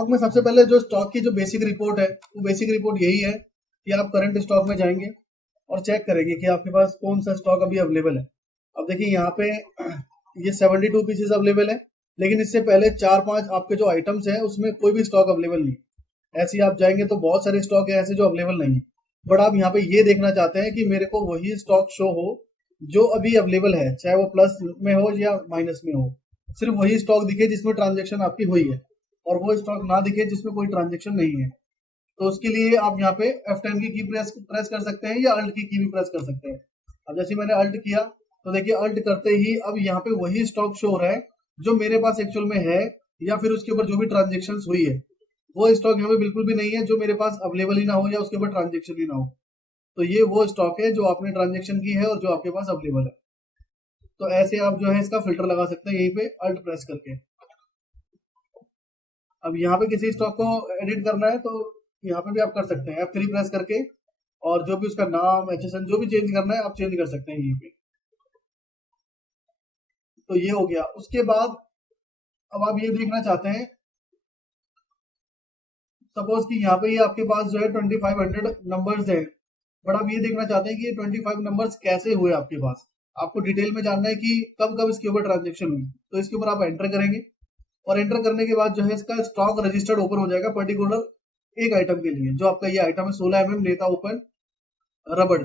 Stock में सबसे पहले जो स्टॉक की जो बेसिक रिपोर्ट है, वो बेसिक रिपोर्ट यही है कि आप करंट स्टॉक में जाएंगे और चेक करेंगे कि आपके पास कौन सा स्टॉक अभी अवेलेबल है। अब देखिए यहाँ पे ये 72 पीसेस अवेलेबल है, लेकिन इससे पहले 4-5 आपके जो आइटम्स हैं उसमें कोई भी स्टॉक अवेलेबल नहीं। ऐसे ही आप जाएंगे तो बहुत सारे स्टॉक है ऐसे जो अवेलेबल नहीं है, बट आप यहाँ पे ये देखना चाहते हैं कि मेरे को वही स्टॉक शो हो जो अभी अवेलेबल है, चाहे वो प्लस में हो या माइनस में हो। सिर्फ वही स्टॉक दिखे जिसमें ट्रांजेक्शन आपकी हुई है, और वो स्टॉक ना दिखे जिसमें कोई ट्रांजेक्शन नहीं है। तो उसके लिए आप यहाँ पे F10 की प्रेस कर सकते हैं या अल्ट की भी प्रेस कर सकते हैं। अब जैसे मैंने अल्ट किया तो देखिए अल्ट करते ही अब यहाँ पे वही स्टॉक शो हो रहा है जो मेरे पास एक्चुअल में है, या फिर उसके ऊपर जो भी ट्रांजेक्शन हुई है वो स्टॉक यहाँ पे बिल्कुल भी नहीं है जो मेरे पास अवेलेबल ही ना हो या उसके ऊपर ट्रांजेक्शन ही ना हो। तो ये वो स्टॉक है जो आपने ट्रांजेक्शन की है और जो आपके पास अवेलेबल है। तो ऐसे आप जो है इसका फिल्टर लगा सकते हैं यहीं पे अल्ट प्रेस करके। अब यहाँ पे किसी स्टॉक को एडिट करना है तो यहाँ पे भी आप कर सकते हैं F3 प्रेस करके, और जो भी उसका नाम HSN जो भी चेंज करना है आप चेंज कर सकते हैं यहीं पे। तो ये हो गया। उसके बाद अब आप ये देखना चाहते हैं, सपोज कि यहाँ पे ये आपके पास जो है 2500 नंबर्स है, बट आप ये देखना चाहते हैं कि ये 25 नंबर्स कैसे हुए आपके पास। आपको डिटेल में जानना है कि कब कब इसके ऊपर ट्रांजेक्शन हुई, तो इसके ऊपर आप एंटर करेंगे, और एंटर करने के बाद जो है इसका स्टॉक रजिस्टर्ड ओपन हो जाएगा पर्टिकुलर एक आइटम के लिए, जो आपका ये आइटम है 16 नेता ओपन रबड़।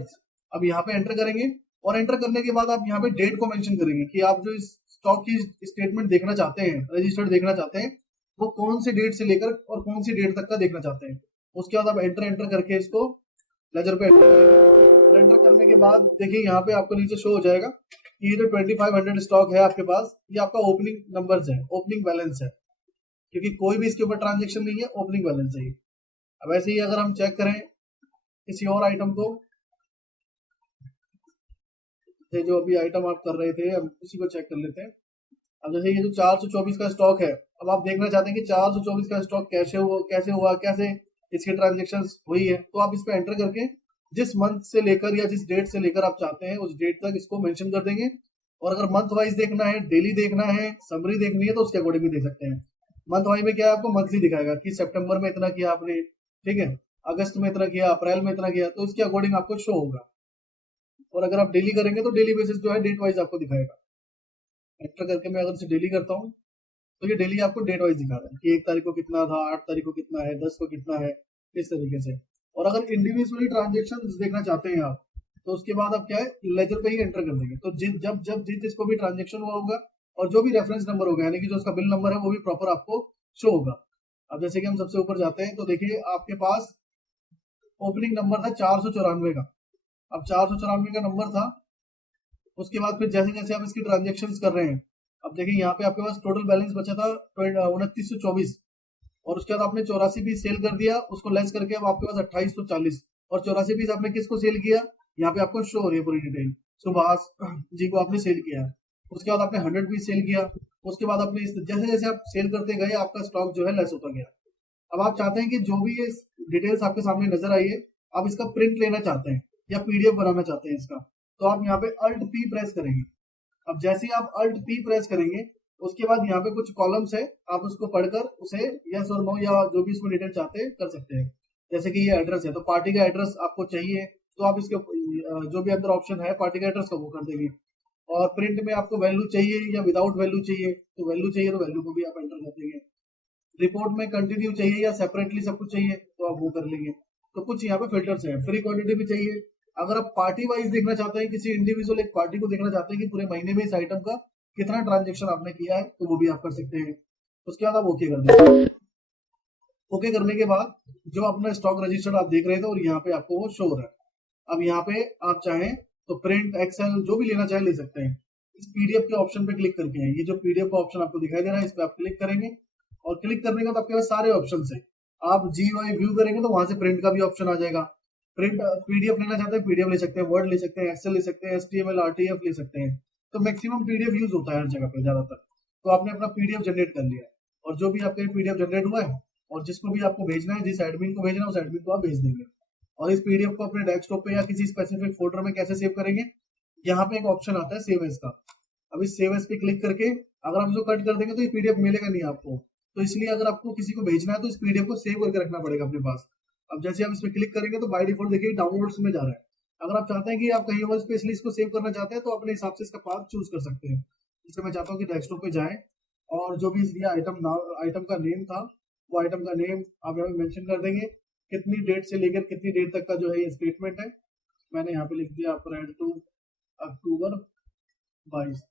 अब यहाँ पे एंटर करेंगे, और एंटर करने के बाद आप यहाँ पे डेट को मेंशन करेंगे कि आप जो इस स्टॉक की स्टेटमेंट देखना चाहते हैं, रजिस्टर्ड देखना चाहते हैं, वो कौन सी डेट से लेकर और कौन सी डेट तक का देखना चाहते हैं। उसके बाद आप एंटर करके इसको लेजर पे और एंटर करने के बाद देखिए यहाँ पे आपको नीचे शो हो जाएगा कि ये जो 2500 स्टॉक है आपके पास, ये आपका ओपनिंग नंबर्स है, ओपनिंग बैलेंस है, क्योंकि कोई भी इसके ऊपर ट्रांजेक्शन नहीं है, ओपनिंग बैलेंस है। अब ऐसे ही अगर हम चेक करें किसी और आइटम को, जो अभी आइटम आप कर रहे थे हम उसी को चेक कर लेते हैं। अब जैसे ये जो 424 का स्टॉक है, अब आप देखना चाहते हैं कि 424 का स्टॉक कैसे हुआ, कैसे इसकी ट्रांजेक्शन हुई है, तो आप इस पे एंटर करके जिस मंथ से लेकर या जिस डेट से लेकर आप चाहते हैं उस डेट तक इसको मेंशन कर देंगे। और अगर मंथ वाइज देखना है, डेली देखना है, समरी देखनी है, तो उसके अकॉर्डिंग भी देख सकते हैं। मंथ वाइज में क्या है, आपको मंथली दिखाएगा कि सितंबर में इतना किया आपने, ठीक है, अगस्त में इतना किया, अप्रैल में इतना किया, तो इसके अकॉर्डिंग आपको शो होगा। और अगर आप डेली करेंगे तो डेली बेसिस जो है डेट वाइज आपको दिखाएगा। एंटर करके मैं अगर इसे डेली करता हूँ तो ये डेली आपको डेट वाइज दिखा रहा है कि 1 तारीख को कितना था, 8 तारीख को कितना है, 10 को कितना है, इस तरीके से। और अगर इंडिविजुअली ट्रांजेक्शन देखना चाहते हैं आप, तो उसके बाद आप क्या है लेजर पे ही एंटर कर देंगे। तो जिस जिसको भी ट्रांजेक्शन हुआ होगा और जो भी रेफरेंस नंबर होगा, यानी कि जो उसका बिल नंबर है, वो भी प्रॉपर आपको शो होगा। अब जैसे कि हम सबसे ऊपर जाते हैं तो देखिए आपके पास ओपनिंग नंबर था 494 का। अब 494 का नंबर था, उसके बाद फिर जैसे जैसे आप इसकी ट्रांजेक्शन कर रहे हैं, अब देखिए यहाँ पे आपके पास टोटल बैलेंस बचा था 2924, और उसके बाद आपने 84 पीस सेल कर दिया, उसको लेस करके अब आपके पास 2840, और 84 पीस आपने किसको सेल किया, यहाँ पे आपको शो हो रही है पूरी डिटेल, सुभाष जी को आपने सेल किया। उसके बाद आपने 100 पीस सेल किया, उसके बाद आपने जैसे जैसे आप सेल करते गए आपका स्टॉक जो है लेस होता गया। अब आप चाहते हैं कि जो भी ये डिटेल्स आपके सामने नजर आई है, आप इसका प्रिंट लेना चाहते हैं या पीडीएफ बनाना चाहते हैं इसका, तो आप यहाँ पे अल्ट पी प्रेस करेंगे। अब जैसे ही आप अल्ट पी प्रेस करेंगे, उसके बाद यहाँ पे कुछ कॉलम्स है, आप उसको पढ़कर उसे यस और नो या जो भी इसमें डिटेल चाहते हैं कर सकते हैं। जैसे कि ये एड्रेस है, तो पार्टी का एड्रेस आपको चाहिए, तो आप इसके जो भी अंदर ऑप्शन है पार्टी का एड्रेस का वो कर देंगे। और प्रिंट में आपको वैल्यू चाहिए या विदाउट वैल्यू चाहिए, तो वैल्यू चाहिए तो वैल्यू को भी आप एंटर कर देंगे। रिपोर्ट में कंटिन्यू चाहिए या सेपरेटली सब कुछ चाहिए, तो आप वो कर लेंगे। तो कुछ यहाँ पे फिल्टर्स हैं। फ्री क्वांटिटी भी चाहिए, अगर आप पार्टी वाइज देखना चाहते हैं, किसी इंडिविजुअल एक पार्टी को देखना चाहते हैं कि पूरे महीने में इस आइटम का कितना ट्रांजेक्शन आपने किया है, तो वो भी आप कर सकते हैं। उसके बाद आप ओके कर देंगे। ओके करने के बाद जो अपना स्टॉक रजिस्टर्ड आप देख रहे थे और यहाँ पे आपको वो शो हो रहा है। अब यहाँ पे आप चाहें तो प्रिंट, एक्सेल जो भी लेना चाहे ले सकते हैं। इस पीडीएफ के ऑप्शन पे क्लिक करके, ये जो पीडीएफ का ऑप्शन आपको दिखाई दे रहा है, इस पे आप क्लिक करेंगे, और क्लिक करने के बाद आपके पास सारे ऑप्शन है। आप जीयूआई व्यू करेंगे तो वहां से प्रिंट का भी ऑप्शन आ जाएगा। प्रिंट पीडीएफ लेना चाहते हैं पीडीएफ ले सकते हैं, वर्ड ले सकते हैं, एक्सेल ले सकते हैं, एचटीएमएल आरटीएफ ले सकते हैं। तो मैक्सिमम पीडीएफ यूज होता है हर जगह पे ज्यादातर। तो आपने अपना पीडीएफ जनरेट कर लिया, और जो भी आपका पीडीएफ जनरेट हुआ है और जिसको भी आपको भेजना है, जिस एडमिन को भेजना है उस एडमिन को आप भेज देंगे। और इस पीडीएफ को अपने डेस्कटॉप पे या किसी स्पेसिफिक फोल्डर में कैसे सेव करेंगे, यहाँ पे एक ऑप्शन आता है सेव एज का। अब इस सेव एज पे क्लिक करके अगर आप इसको कट कर देंगे तो ये पीडीएफ मिलेगा नहीं आपको, तो इसलिए अगर आपको किसी को भेजना है तो इस पीडीएफ को सेव करके रखना पड़ेगा अपने पास। अब जैसे आप इसमें क्लिक करेंगे तो बाय डिफॉल्ट देखिए डाउनलोड्स में जा रहा है। अगर आप चाहते हैं कि आप कहीं और स्पेशली इसको सेव करना चाहते हैं तो अपने हिसाब से इसका पाथ चूज कर सकते हैं। इससे मैं चाहता हूँ कि डेस्कटॉप पे जाएं और जो भी ये आइटम का नेम था वो आइटम का नेम आप यहाँ पे मेंशन कर देंगे, कितनी डेट से लेकर कितनी डेट तक का जो है ये स्टेटमेंट है। मैंने यहाँ पे लिख दिया अप्रैल टू अक्टूबर 22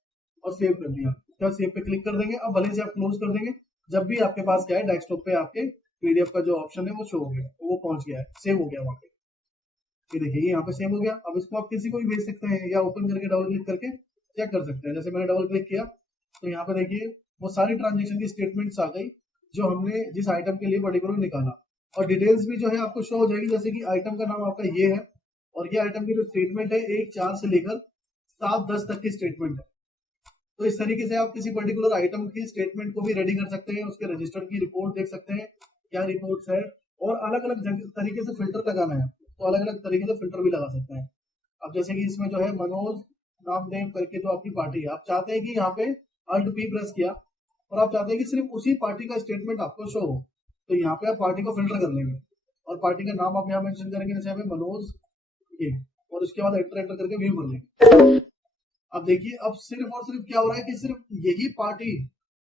और सेव कर दिया। क्या सेव पे क्लिक कर देंगे। अब भले से आप क्लोज कर देंगे, जब भी आपके पास क्या है डेस्कटॉप पे आपके पीडीएफ का जो ऑप्शन है वो शो हो गया, वो पहुंच गया है, सेव हो गया वहां पे। ये देखिए यहाँ पे सेव हो गया। अब इसको आप किसी को भी भेज सकते हैं या ओपन करके डबल क्लिक करके चेक कर सकते हैं। जैसे मैंने डबल क्लिक किया तो यहाँ पे देखिए वो सारी ट्रांजेक्शन की स्टेटमेंट्स आ गई जो हमने जिस आइटम के लिए पर्टिकुलर निकाला, और डिटेल्स भी जो है आपको शो हो जाएगी। जैसे कि आइटम का नाम आपका ये है और ये आइटम की जो स्टेटमेंट है 1/4 से लेकर 7/10 तक की स्टेटमेंट है। तो इस तरीके से आप किसी पर्टिकुलर आइटम की स्टेटमेंट को भी रेडी कर सकते हैं, उसके रजिस्टर की रिपोर्ट देख सकते हैं क्या रिपोर्ट्स है, और अलग अलग तरीके से फिल्टर लगाना है तो अलग अलग तरीके से फिल्टर भी लगा सकते हैं। अब जैसे कि इसमें जो है मनोज नामदेव करके जो आपकी पार्टी है, आप चाहते हैं कि यहाँ पे अल्ट पी प्रेस किया और आप चाहते हैं कि सिर्फ उसी पार्टी का स्टेटमेंट आपको शो हो, तो यहाँ पे आप पार्टी को फिल्टर कर लेंगे और पार्टी का नाम आप यहाँ मेंशन करेंगे, जैसे यहाँ पे मनोज ये, और उसके बाद एंटर एंटर करके व्यू कर लेंगे। अब देखिए अब सिर्फ और सिर्फ क्या हो रहा है कि सिर्फ यही पार्टी,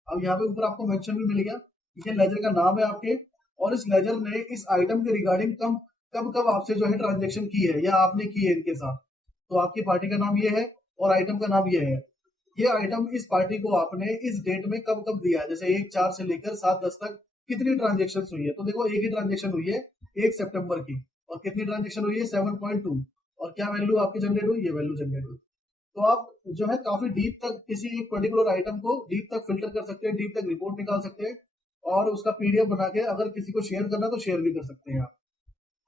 अब यहाँ पे ऊपर आपको मेंशन भी मिल गया, ये लेजर का नाम है आपके, और इस लेजर ने इस आइटम के रिगार्डिंग कब कब आपसे जो है ट्रांजेक्शन की है या आपने की है इनके साथ। तो आपकी पार्टी का नाम ये है और आइटम का नाम ये है। ये आइटम इस पार्टी को आपने इस डेट में कब कब दिया है, जैसे 1/4 से लेकर 7/10 तक कितनी ट्रांजेक्शन हुई है। तो देखो एक ही ट्रांजेक्शन हुई है 1 सितंबर की, और कितनी ट्रांजेक्शन हुई है 7.2, और क्या वैल्यू आपकी जनरेट हुई, ये वैल्यू जनरेट हुई। तो आप जो है काफी डीप तक किसी एक पर्टिकुलर आइटम को डीप तक फिल्टर कर सकते हैं, डीप तक रिपोर्ट निकाल सकते हैं, और उसका पीडीएफ बना के अगर किसी को शेयर करना तो शेयर भी कर सकते हैं आप।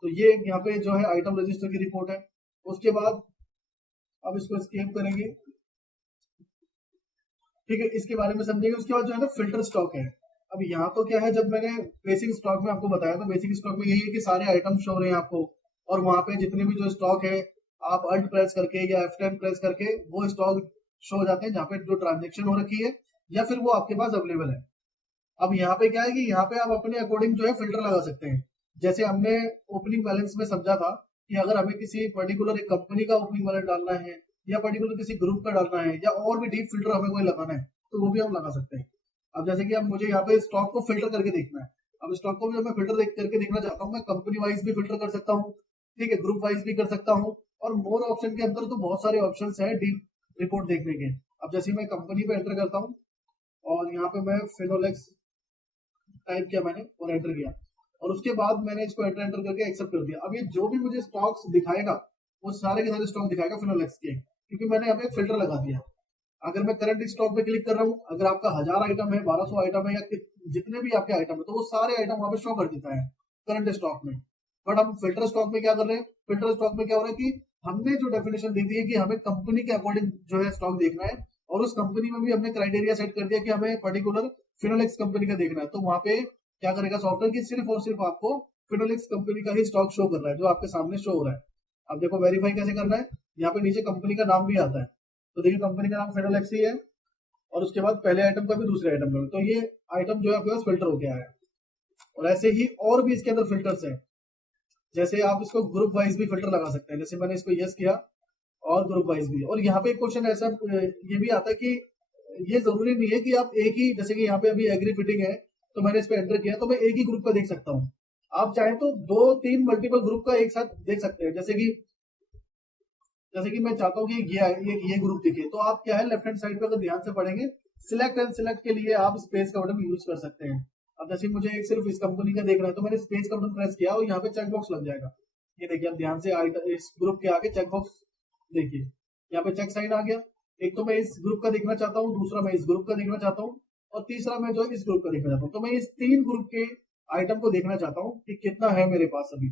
तो ये यहाँ पे जो है आइटम रजिस्टर की रिपोर्ट है। उसके बाद अब इसको स्केप करेंगे, ठीक है, इसके बारे में समझेंगे। उसके बाद जो है ना फिल्टर स्टॉक है। अब यहाँ तो क्या है, जब मैंने बेसिक स्टॉक में आपको बताया था, बेसिक स्टॉक में यही है कि सारे आइटम शो रहे हैं आपको, और वहां पे जितने भी जो स्टॉक है आप अल्ट प्रेस करके या F10 प्रेस करके वो स्टॉक शो हो जाते हैं जहाँ पे जो ट्रांजेक्शन हो रखी है या फिर वो आपके पास अवेलेबल है। अब यहाँ पे क्या है कि यहाँ पे आप अपने अकॉर्डिंग जो है फिल्टर लगा सकते हैं। जैसे हमने ओपनिंग बैलेंस में समझा था कि अगर हमें किसी पर्टिकुलर एक कंपनी का ओपनिंग बैलेंस डालना है या पर्टिकुलर किसी ग्रुप का डालना है या और भी डीप फिल्टर हमें कोई लगाना है तो वो भी हम लगा सकते हैं। अब जैसे कि अब मुझे यहाँ पे स्टॉक को फिल्टर करके देखना है, अब स्टॉक को भी मैं फिल्टर करके देखना चाहता हूँ, मैं कंपनी वाइज भी फिल्टर कर सकता हूँ, ठीक है, ग्रुप वाइज भी कर सकता हूँ, और मोर ऑप्शन के अंदर तो बहुत सारे ऑप्शन है डीप रिपोर्ट देखने के। अब जैसे मैं कंपनी पे एंटर करता हूँ और यहाँ पे मैं फिनोलेक्स टाइप किया मैंने और एंटर किया, और उसके बाद मैंने इसको एंटर एंटर करके एक्सेप्ट कर दिया। अब ये जो भी मुझे स्टॉक्स दिखाएगा वो सारे के सारे स्टॉक दिखाएगा फिनोलेक्स के, क्योंकि मैंने यहाँ पे एक फिल्टर लगा दिया। अगर मैं करंट स्टॉक पे क्लिक कर रहा हूँ, अगर आपका 1000 आइटम है, 1200 आइटम है, या जितने भी आपके आइटम है तो वो सारे आइटम वहां पे शो कर देता है करंट स्टॉक में। बट हम फिल्टर स्टॉक में क्या कर रहे हैं, फिल्टर स्टॉक में क्या हो रहा है कि हमने जो डेफिनेशन दी थी है कि हमें कंपनी के अकॉर्डिंग जो है स्टॉक देखना है, और उस कंपनी में भी हमने क्राइटेरिया सेट कर दिया कि हमें पर्टिकुलर फिनोलेक्स कंपनी का देखना है। तो वहां पे क्या करेगा सॉफ्टवेयर की सिर्फ और सिर्फ आपको फिनोलेक्स कंपनी का ही स्टॉक शो कर रहा है जो आपके सामने शो हो रहा है। अब देखो वेरीफाई कैसे करना है, यहाँ पे नीचे कंपनी का नाम भी आता है, तो देखिए कंपनी का नाम फिनोलेक्स ही है, और उसके बाद पहले आइटम का भी दूसरे आइटम का भी, तो ये आइटम जो है आपके पास फिल्टर हो गया है। और ऐसे ही और भी इसके अंदर फिल्टर्स हैं, जैसे आप इसको ग्रुप वाइज भी फिल्टर लगा सकते हैं, जैसे मैंने इसको यस किया और ग्रुप वाइज भी। और यहाँ पे एक क्वेश्चन ऐसा ये भी आता है कि ये जरूरी नहीं है कि आप एक ही, जैसे कि यहाँ पे अभी एग्री फिटिंग है तो मैंने इस पे एंटर किया तो मैं एक ही ग्रुप का देख सकता हूँ। आप चाहें तो 2-3 मल्टीपल ग्रुप का एक साथ देख सकते हैं। जैसे कि मैं चाहता हूँ कि ये ग्रुप दिखे, तो आप क्या है लेफ्ट हैंड साइड पे अगर ध्यान से पढ़ेंगे सिलेक्ट एंड सिलेक्ट के लिए आप स्पेस का बटन यूज कर सकते हैं। अब जैसे मुझे एक सिर्फ इस कंपनी का देखना है तो मैंने स्पेस का बटन प्रेस किया और यहाँ पे चेक बॉक्स लग जाएगा। ये देखिए आप ध्यान से इस ग्रुप के आगे चेक बॉक्स देखिए, यहाँ पे चेक साइन आ गया। एक तो मैं इस ग्रुप का देखना चाहता हूँ, दूसरा मैं इस ग्रुप का देखना चाहता हूँ, और तीसरा मैं जो इस ग्रुप का देखना चाहता हूँ। तो मैं इस 3 ग्रुप के आइटम को देखना चाहता हूँ कि कितना है मेरे पास अभी।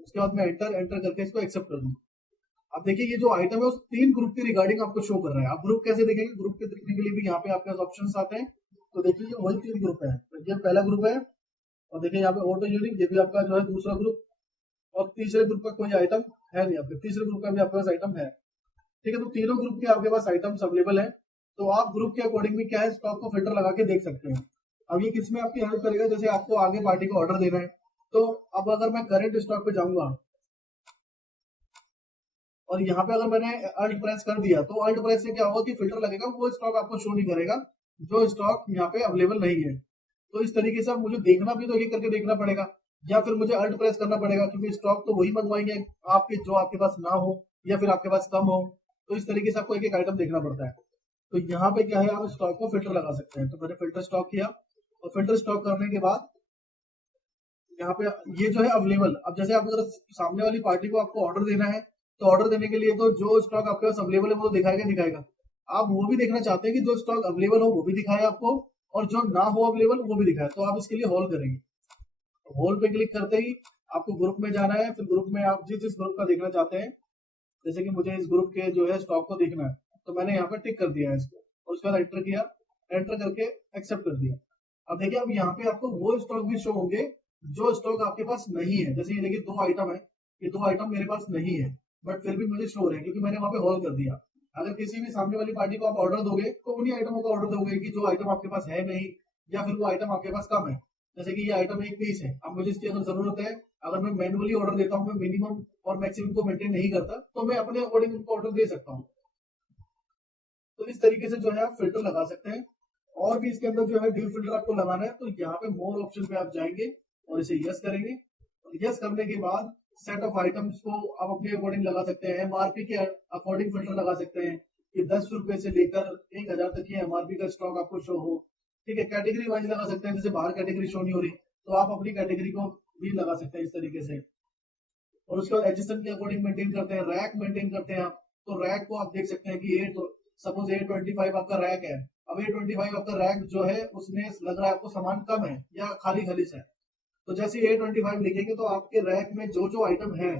उसके बाद मैं एंटर एंटर करके इसको एक्सेप्ट कर दूँ। अब देखिए ये जो आइटम है उस 3 ग्रुप के रिगार्डिंग आपको शो कर रहा है। आप ग्रुप कैसे देखेंगे, ग्रुप के देखने के लिए भी यहाँ पे आपके पास ऑप्शंस आते हैं। तो देखिए ये वही 3 ग्रुप है, तो ये पहला ग्रुप है, और देखिए यहाँ पे ऑटो यूनिक, ये भी आपका जो है दूसरा ग्रुप, और तीसरे ग्रुप का कोई आइटम है नहीं, आपके तीसरे ग्रुप का भी आपके पास आइटम है, ठीक है। तो तीनों ग्रुप के आपके पास आइटम्स अवेलेबल है, तो आप ग्रुप के अकॉर्डिंग भी क्या है स्टॉक को फिल्टर लगा के देख सकते हैं। अब ये किस में आपकी हेल्प करेगा, जैसे आपको आगे पार्टी को ऑर्डर देना है, तो अब अगर मैं करंट स्टॉक पे जाऊंगा और यहाँ पे अगर मैंने अल्ट प्रेस कर दिया, तो अल्ट प्रेस से क्या होगा कि फिल्टर लगेगा, वो स्टॉक आपको शो नहीं करेगा जो स्टॉक यहाँ पे अवेलेबल नहीं है। तो इस तरीके से अब मुझे देखना भी तो ये करके देखना पड़ेगा, या फिर मुझे अल्ट प्रेस करना पड़ेगा, क्योंकि स्टॉक तो वही मंगवाएंगे आपके जो आपके पास ना हो या फिर आपके पास कम हो। तो इस तरीके से आपको एक एक आइटम देखना पड़ता है। तो यहाँ पे क्या है, आप स्टॉक को फिल्टर लगा सकते हैं। तो मैंने फिल्टर स्टॉक किया, और फिल्टर स्टॉक करने के बाद यहाँ पे ये जो है अवेलेबल, अब जैसे आप अगर सामने वाली पार्टी को आपको ऑर्डर देना है, तो ऑर्डर देने के लिए तो जो स्टॉक आपके पास अवेलेबल है वो दिखाएगा दिखाएगा। आप वो भी देखना चाहते हैं कि जो स्टॉक अवेलेबल हो वो भी दिखाए आपको, और जो ना हो अवेलेबल वो भी दिखाए, तो आप इसके लिए होल्ड करेंगे। होल्ड पे क्लिक करते ही आपको ग्रुप में जाना है, फिर ग्रुप में आप जिस जिस ग्रुप का देखना चाहते हैं, जैसे कि मुझे इस ग्रुप के जो है स्टॉक को देखना है, तो मैंने यहाँ पे टिक कर दिया है इसको, और उसके बाद एंटर किया, एंटर करके एक्सेप्ट कर दिया। अब देखिए, अब यहाँ पे आपको वो स्टॉक भी शो होंगे जो स्टॉक आपके पास नहीं है। जैसे ये देखिए 2 आइटम है, ये 2 आइटम मेरे पास नहीं है, बट फिर भी मुझे शो हो रहे हैं क्योंकि मैंने वहां पे होल्ड कर दिया। अगर किसी भी सामने वाली पार्टी को आप ऑर्डर दोगे, तो उन्हीं आइटमों का ऑर्डर दोगे कि जो आइटम आपके पास है नहीं, या फिर वो आइटम आपके पास कम है। जैसे कि ये आइटम 1 पीस है, अब मुझे इसकी अगर जरूरत है, अगर मैं मैनुअली ऑर्डर देता हूँ, मैं मिनिमम और मैक्सिमम को मेंटेन नहीं करता, तो मैं अपने अकॉर्डिंग उनको ऑर्डर दे सकता हूँ। तो इस तरीके से जो है आप फिल्टर लगा सकते हैं। और भी इसके अंदर जो है डीप फिल्टर आपको लगाना है, तो यहाँ पे मोर ऑप्शन पे आप जाएंगे और इसे यस करेंगे, और यस करने के बाद सेट ऑफ आइटम्स को आप अपने अकॉर्डिंग लगा सकते हैं। एमआरपी के अकॉर्डिंग फिल्टर लगा सकते हैं कि 10 रुपए से लेकर 1000 तक की एमआरपी का स्टॉक आपको शो हो। ठीक है, कैटेगरी वाइज लगा सकते हैं, जैसे बाहर कैटेगरी शो नहीं हो रही, तो आप अपनी कैटेगरी को भी लगा सकते हैं इस तरीके से। और उसके बाद एडजस्टमेंट के अकॉर्डिंग मेंटेन करते हैं, रैक मेंटेन करते हैं आप। तो रैक को आप देख सकते हैं कि सपोज A25 आपका रैक है, अब A25 आपका रैक जो है उसमें लग रहा है आपको सामान कम है या खाली खालिश है, तो जैसे A25 लिखेंगे तो आपके रैक में जो जो आइटम है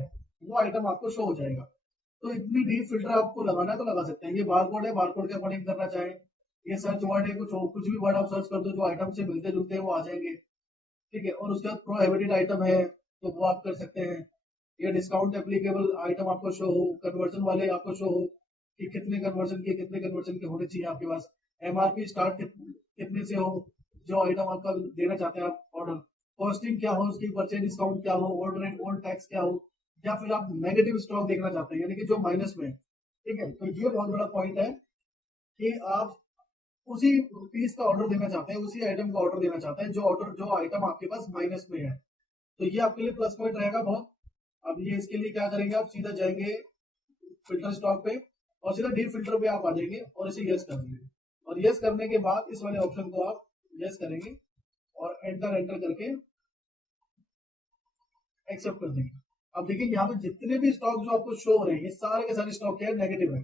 वो आइटम आपको शो हो जाएगा। तो इतनी डीप फिल्टर आपको लगाना है तो लगा सकते हैं। ये बारकोड है, बारकोड के अकॉर्डिंग करना चाहें, ये सर्च वर्ड है, कुछ भी वर्ड आप सर्च कर दो जो आइटम से मिलते जुलते हैं वो आ जाएंगे। ठीक है, और उसके बाद प्रोहिबिटेड आइटम है तो वो आप कर सकते हैं। ये डिस्काउंट एप्लीकेबल आइटम आपको शो हो, कन्वर्जन वाले आपको शो हो कि कितने कन्वर्जन के होने चाहिए आपके पास। एमआरपी स्टार्ट कितने से हो, जो आइटम आपका देना चाहते हैं आप ऑर्डर, कॉस्टिंग क्या हो उसकी, परचेज डिस्काउंट क्या हो, ऑर्डर रेट ओल्ड टैक्स क्या हो, या फिर आप नेगेटिव स्टॉक देखना चाहते हैं यानी कि जो माइनस में है। ठीक है, तो ये बहुत बड़ा पॉइंट है कि आप उसी पीस का ऑर्डर देना चाहते हैं, उसी आइटम का ऑर्डर देना चाहते हैं जो आइटम आपके पास माइनस में है। तो ये आपके लिए प्लस पॉइंट रहेगा बहुत। अब ये इसके लिए क्या करेंगे, आप सीधा जाएंगे फिल्टर स्टॉक पे, और सीधा डीप फिल्टर पे आप आ जाएंगे और इसे यस कर देंगे, और यस करने के बाद इस वाले ऑप्शन को आप यस करेंगे और एंटर एंटर करके एक्सेप्ट कर देंगे। अब देखिए यहाँ पे जितने भी स्टॉक जो आपको शो हो रहे हैं, ये सारे के सारे स्टॉक क्या है, नेगेटिव है।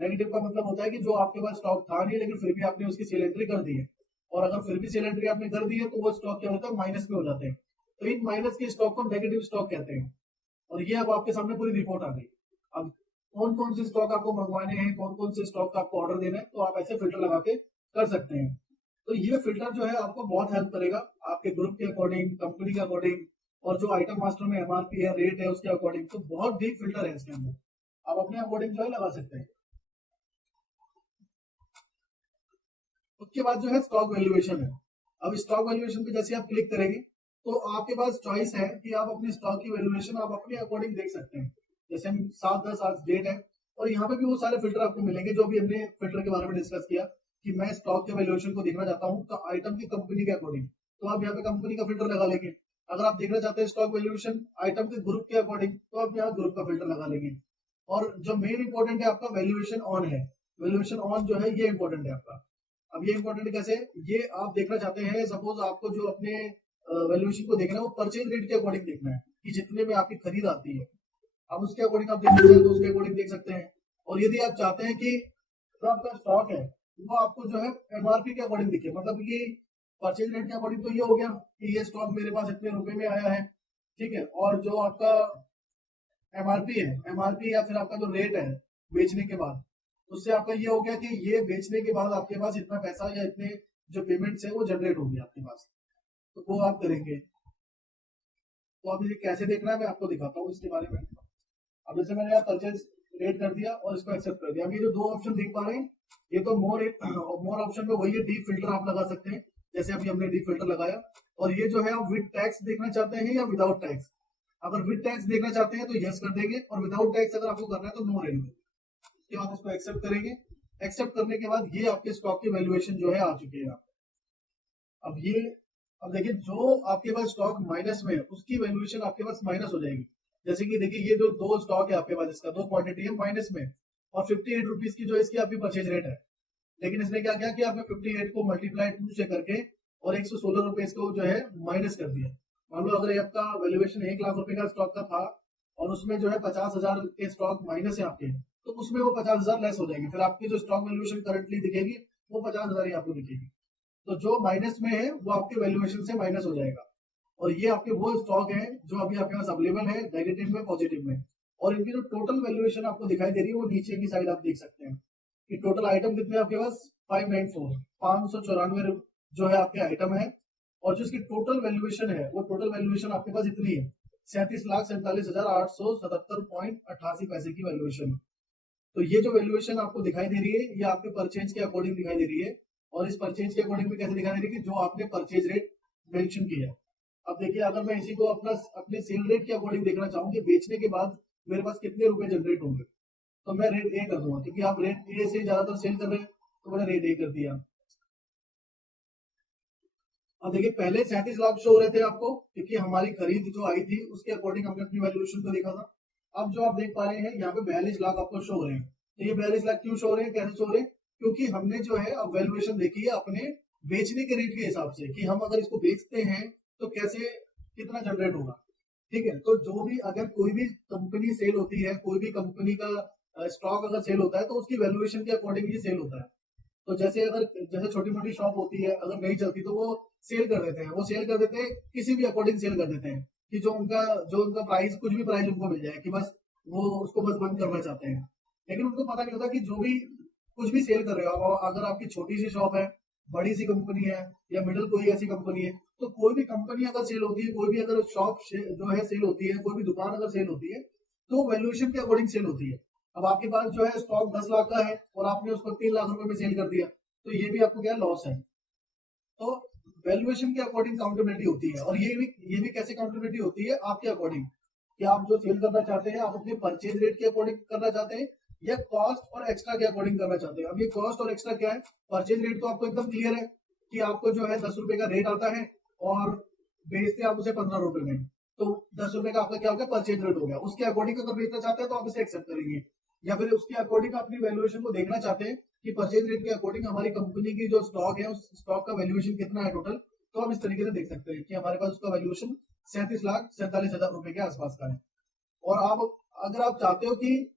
नेगेटिव का मतलब होता है कि जो आपके पास स्टॉक था नहीं, लेकिन फिर भी आपने उसकी सेल एंट्री कर दी है, और अगर फिर भी सेल एंट्री आपने कर दी है तो वो स्टॉक क्या होता है, माइनस में हो जाते हैं। तो इन माइनस के स्टॉक को नेगेटिव स्टॉक कहते हैं। और ये अब आपके सामने पूरी रिपोर्ट आ गई। अब कौन कौन से स्टॉक आपको मंगवाने हैं, कौन कौन से स्टॉक का आपको ऑर्डर देना है, तो आप ऐसे फिल्टर लगा के कर सकते हैं। तो ये फिल्टर जो है आपको बहुत हेल्प करेगा आपके ग्रुप के अकॉर्डिंग, कंपनी के अकॉर्डिंग, और जो आइटम मास्टर में एमआरपी है, रेट है, उसके अकॉर्डिंग। तो बहुत डीप फिल्टर है इसके अंदर, आप अपने अकॉर्डिंग जो है लगा सकते हैं। उसके बाद जो है स्टॉक वैल्यूएशन है। अब स्टॉक वैल्यूएशन पे जैसे आप क्लिक करेंगे, तो आपके पास चॉइस है कि आप अपने स्टॉक की वैल्यूएशन आप अपने अकॉर्डिंग देख सकते हैं। जैसे हम 7/10 आज डेट है, और यहाँ पे भी वो सारे फिल्टर आपको मिलेंगे जो भी हमने फिल्टर के बारे में डिस्कस किया कि मैं स्टॉक के वैल्यूएशन को देखना चाहता हूँ तो आइटम की कंपनी के अकॉर्डिंग, तो आप यहाँ पे कंपनी का फिल्टर लगा लेंगे। अगर आप देखना चाहते हैं स्टॉक वैल्यूएशन आइटम के ग्रुप के अकॉर्डिंग, तो आप यहाँ ग्रुप का फिल्टर लगा लेंगे। और जो मेन इंपॉर्टेंट है आपका वैल्यूएशन ऑन है, वैल्यूएशन ऑन जो है ये इंपॉर्टेंट है आपका। अब ये इंपॉर्टेंट कैसे, ये आप देखना चाहते हैं, सपोज आपको जो अपने वैल्यूएशन को देखना है वो परचेज रेट के अकॉर्डिंग देखना है कि जितने में आपकी खरीद आती है, अब उसके अकॉर्डिंग आप देख सकते हैं, तो उसके अकॉर्डिंग देख सकते हैं। और यदि आप चाहते हैं कि जो आपका स्टॉक है वो आपको जो है एमआरपी के अकॉर्डिंग दिखे, मतलब कि परचेज रेट के अकॉर्डिंग, तो ये हो गया कि ये स्टॉक मेरे पास इतने रुपए में आया है। ठीक है, और जो आपका एमआरपी है, एमआरपी या फिर आपका जो रेट है बेचने के बाद, उससे आपका ये हो गया कि ये बेचने के बाद आपके पास इतना पैसा या इतने जो पेमेंट्स है वो जनरेट होगी आपके पास, तो वो आप करेंगे। तो अब ये कैसे देखना है मैं आपको दिखाता हूँ इसके बारे में। अब जैसे मैंने यहाँ परचेज रेट कर दिया और इसको एक्सेप्ट कर दिया। अब ये जो 2 ऑप्शन देख पा रहे हैं, ये तो मोर ऑप्शन में वही है, डीप फिल्टर आप लगा सकते हैं। जैसे अभी हमने डी फिल्टर लगाया। और ये जो है आप विद टैक्स देखना चाहते हैं या विदाउट टैक्स। अगर विद टैक्स देखना चाहते हैं तो यस कर देंगे, और विदाउट टैक्स अगर आपको करना है तो नो रहेंगे। उसके बाद इसको एक्सेप्ट करेंगे। एक्सेप्ट करने के बाद ये आपके स्टॉक की वैल्यूएशन जो है आ चुकी है। अब ये अब देखिए जो आपके पास स्टॉक माइनस में है उसकी वैल्यूएशन आपके पास माइनस हो जाएगी। जैसे कि देखिए ये जो दो स्टॉक है आपके पास, इसका दो क्वांटिटी है माइनस में, और 58 रुपीज की जो इसकी आपकी परचेज रेट है। लेकिन इसने क्या किया कि आपने 58 को मल्टीप्लाई 2 से करके और 116 रुपए इसको जो है माइनस कर दिया। मान लो अगर ये आपका वैल्यूएशन 1 लाख रुपए का स्टॉक का था और उसमें जो है 50,000 के स्टॉक माइनस है आपके, तो उसमें वो 50,000 लेस हो जाएंगे। फिर आपकी जो स्टॉक वैल्यूएशन करंटली दिखेगी वो 50,000 ही आपको दिखेगी। तो जो माइनस में है वो आपके वैल्यूएशन से माइनस हो जाएगा। और ये आपके वो स्टॉक है जो अभी आपके पास अवेलेबल है नेगेटिव में पॉजिटिव में। और इनकी जो टोटल वैल्यूएशन आपको दिखाई दे रही है वो नीचे की साइड आप देख सकते हैं कि टोटल आइटम कितने आपके पास 594 594 जो है आपके आइटम है। और जो इसकी टोटल वैल्यूएशन है वो टोटल वैल्यूएशन आपके पास इतनी है 37,47,877.88 पैसे की वैल्यूएशन। तो ये जो वैल्यूएशन आपको दिखाई दे रही है ये आपके परचेज के अकॉर्डिंग दिखाई दे रही है। और इस परचेज के अकॉर्डिंग में कैसे दिखाई दे रही है कि जो आपने परचेज रेट मेंशन किया है। अब देखिए अगर मैं इसी को अपने सेल रेट के अकॉर्डिंग देखना चाहूँ कि बेचने के बाद मेरे पास कितने रुपए जनरेट होंगे, तो मैं रेट ए कर दूंगा, क्योंकि आप रेट ए से ज्यादातर सेल कर रहे हैं तो मैंने रेट ए कर दिया। अब देखिए पहले 37 लाख शो हो रहे थे आपको क्योंकि हमारी खरीद जो आई थी उसके अकॉर्डिंग हमने अपनी वैल्यूएशन को देखा था। अब जो आप देख पा रहे हैं यहाँ पे 42 लाख आपको शो हो रहे हैं। तो ये 42 लाख क्यों शो हो रहे हैं, कैसे शो हो रहे हैं, क्योंकि हमने जो है अब वैल्यूएशन देखी है अपने बेचने के रेट के हिसाब से कि हम अगर इसको बेचते हैं तो कैसे कितना जनरेट होगा। ठीक है, तो जो भी अगर कोई भी कंपनी सेल होती है, कोई भी कंपनी का स्टॉक अगर सेल होता है तो उसकी वैल्यूएशन के अकॉर्डिंग ही सेल होता है। तो जैसे छोटी मोटी शॉप होती है अगर नहीं चलती तो वो सेल कर देते हैं, वो सेल कर देते हैं किसी भी अकॉर्डिंग सेल कर देते हैं कि जो उनका प्राइस कुछ भी प्राइस उनको मिल जाए कि बस वो उसको बस बंद करना चाहते हैं। लेकिन उनको पता नहीं होता कि जो भी कुछ भी सेल कर रहे हो आप, अगर आपकी छोटी सी शॉप है, बड़ी सी कंपनी है या मिडिल कोई ऐसी कंपनी है, तो कोई भी कंपनी अगर सेल होती है, कोई भी अगर शॉप जो है सेल होती है, कोई भी दुकान अगर सेल होती है तो वैल्यूएशन के अकॉर्डिंग सेल होती है। अब आपके पास जो है स्टॉक 10 लाख का है और आपने उसको 3 लाख रुपए में सेल कर दिया तो ये भी आपको क्या लॉस है। तो वैल्यूएशन के अकॉर्डिंग काउंटेबिलिटी होती है। और ये भी कैसे काउंटेबिलिटी होती है आपके अकॉर्डिंग कि आप जो सेल करना चाहते हैं आप अपने परचेज रेट के अकॉर्डिंग करना चाहते हैं या कॉस्ट और एक्स्ट्रा के अकॉर्डिंग करना चाहते हैं। अब ये कॉस्ट और एक्स्ट्रा क्या है, परचेज रेट तो आपको एकदम क्लियर है कि आपको जो है 10 रुपए का रेट आता है और बेचते आप उसे 15 रुपए में, तो 10 रुपए का आपका क्या हो गया, परचेज रेट हो गया। उसके अकॉर्डिंग अगर बेचना चाहते हैं तो आप इसे एक्सेप्ट करेंगे, या फिर उसके अकॉर्डिंग अपनी वैल्यूएशन को देखना चाहते हैं कि परचेज रेट के अकॉर्डिंग हमारी कंपनी की जो स्टॉक है उस स्टॉक का वैल्यूएशन कितना है टोटल, तो हम इस तरीके से देख सकते हैं कि हमारे पास उसका वैल्यूएशन 37,47,000 रुपए के आसपास का है। और आप अगर आप चाहते हो कि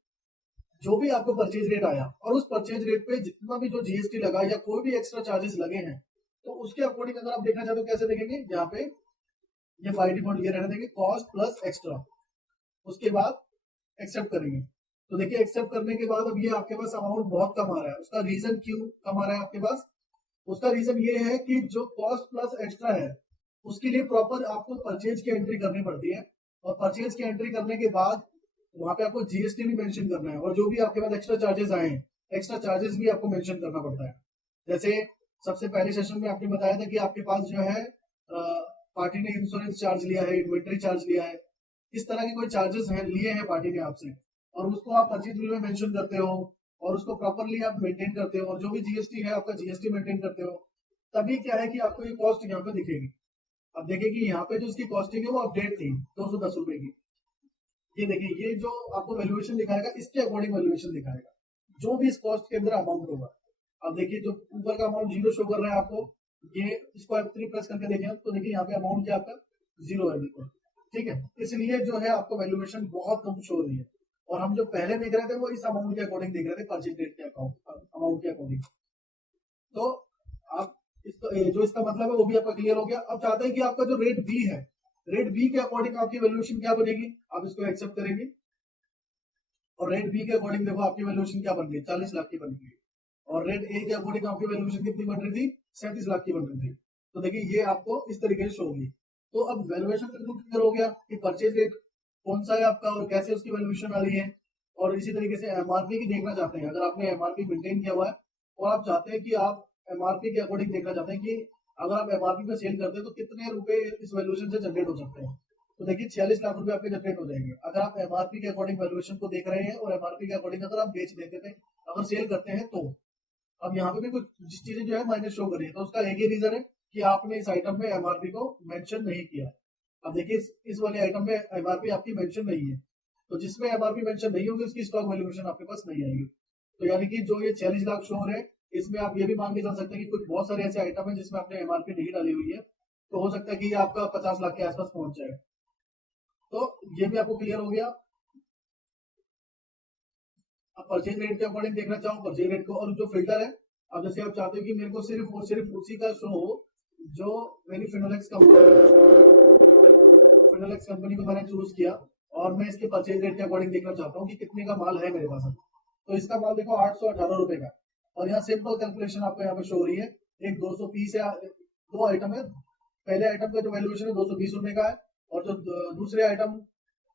जो भी आपको परचेज रेट आया और उस परचेज रेट पे जितना भी जो जीएसटी लगा या कोई भी एक्स्ट्रा चार्जेस लगे हैं, तो उसके अकॉर्डिंग अगर आप देखना चाहते हो कैसे देखेंगे, यहाँ पे ये बाय डिफॉल्ट ये रहने देंगे कॉस्ट प्लस एक्स्ट्रा, उसके बाद एक्सेप्ट करेंगे। तो देखिए एक्सेप्ट करने के बाद अब ये आपके पास अमाउंट बहुत कम आ रहा है। उसका रीजन क्यों कम आ रहा है आपके पास, उसका रीजन ये है कि जो कॉस्ट प्लस एक्स्ट्रा है उसके लिए प्रॉपर आपको परचेज की एंट्री करनी पड़ती है, और परचेज की एंट्री करने के बाद वहां पे आपको जीएसटी भी मेंशन करना है, और जो भी आपके पास एक्स्ट्रा चार्जेस आए हैं एक्स्ट्रा चार्जेस भी आपको मेंशन करना पड़ता है। जैसे सबसे पहले सेशन में आपने बताया था कि आपके पास जो है पार्टी ने इंश्योरेंस चार्ज लिया है, इन्वेंट्री चार्ज लिया है, इस तरह के कोई चार्जेस हैं लिए हैं पार्टी ने आपसे, और उसको आप परचेज बिल में मेंशन करते हो और उसको प्रॉपरली आप मेंटेन करते हो, और जो भी जीएसटी है आपका जीएसटी मेंटेन करते हो, तभी क्या है कि आपको ये कॉस्ट यहाँ पे दिखेगी। अब देखिए कि यहाँ पे जो इसकी कॉस्टिंग है वो अपडेट थी 210 रुपए की। ये देखिए ये जो आपको वैल्यूएशन दिखाएगा इसके अकॉर्डिंग वैल्यूएशन दिखाएगा जो भी इस कॉस्ट के अंदर अमाउंट होगा। अब देखिए जो ऊपर का अमाउंट जीरो शो कर रहा है आपको, ये इसको F3 प्रेस करके देखें तो देखिए यहाँ पे अमाउंट क्या आपका जीरो है बिल्कुल। ठीक है, इसलिए जो है आपको वैल्यूएशन बहुत कम शो हो रही है, और हम जो पहले देख रहे थे वो इस अमाउंट के अकॉर्डिंग देख रहे थे, परचेज रेट के अमाउंट के अकॉर्डिंग। तो आप जो इसका मतलब है वो भी आपका क्लियर हो गया। अब चाहते हैं कि आपका जो रेट बी है, रेट बी के अकॉर्डिंग आपकी वैल्यूएशन क्या बनेगी, आप इसको एक्सेप्ट करेंगे, और रेट बी के अकॉर्डिंग देखो आपकी वैल्यूएशन क्या बन गई, 40 लाख की बन गई, और रेट ए के अकॉर्डिंग आपकी वैल्यूएशन कितनी बन रही थी, 37 लाख की बन रही थी। तो देखिए ये आपको इस तरीके से शो होगी। तो अब वैल्यूएशन बिल्कुल क्लियर हो गया कि परचेज रेट कौन सा है आपका और कैसे उसकी वैल्यूएशन आ रही है। और इसी तरीके से एमआरपी की देखना चाहते हैं, अगर आपने एमआरपी मेंटेन किया हुआ है और आप चाहते हैं कि आप एमआरपी के अकॉर्डिंग देखना चाहते हैं कि अगर आप एमआरपी पे सेल करते हैं तो कितने रुपए इस वैल्यूएशन से जनरेट हो सकते हैं। तो देखिए 46 लाख रुपए आपके जनरेट हो जाएंगे अगर आप एमआरपी के अकॉर्डिंग वैल्यूएशन को देख रहे हैं और एमआरपी के अकॉर्डिंग अगर आप बेच देते थे, अगर सेल करते हैं तो। अब यहाँ पे भी कुछ जिस चीजें जो है माइनस शो करिए, तो उसका एक ही रीजन है कि आपने इस आइटम में एमआरपी को मेंशन नहीं किया। अब देखिए इस वाले आइटम में एमआरपी आपकी मेंशन नहीं है, तो जिसमें एमआरपी मेंशन नहीं होगी उसकी स्टॉक वैल्यूएशन आपके पास नहीं आएगी। तो यानी कि जो ये 46 लाख शो हो रहे हैं, इसमें आप ये भी मान के चल सकते हैं कि कुछ बहुत सारे ऐसे आइटम है जिसमें आपने एमआरपी नहीं डाली हुई है, तो हो सकता है कि ये आपका 50 लाख के आसपास पहुंच जाए। तो ये भी आपको क्लियर हो गया। अब परचेज रेट के अकॉर्डिंग देखना चाहो परचेज रेट को, और जो फिल्टर है, अब जैसे आप चाहते हो कि मेरे को सिर्फ और सिर्फ उसी का शो हो जो मेरी फिनोलेक्स कंपनी को मैंने चूज किया और मैं इसके परचेज रेट के अकॉर्डिंग देखना चाहता हूँ कि कितने का माल है मेरे पास। तो इसका माल देखो 818 रुपए का, और यहाँ सिंपल कैलकुलेशन आपको यहाँ पे शो हो रही है। एक 220 है, दो आइटम है, पहले आइटम का जो वैल्यूएशन है 220 रुपए का है, और जो दूसरे आइटम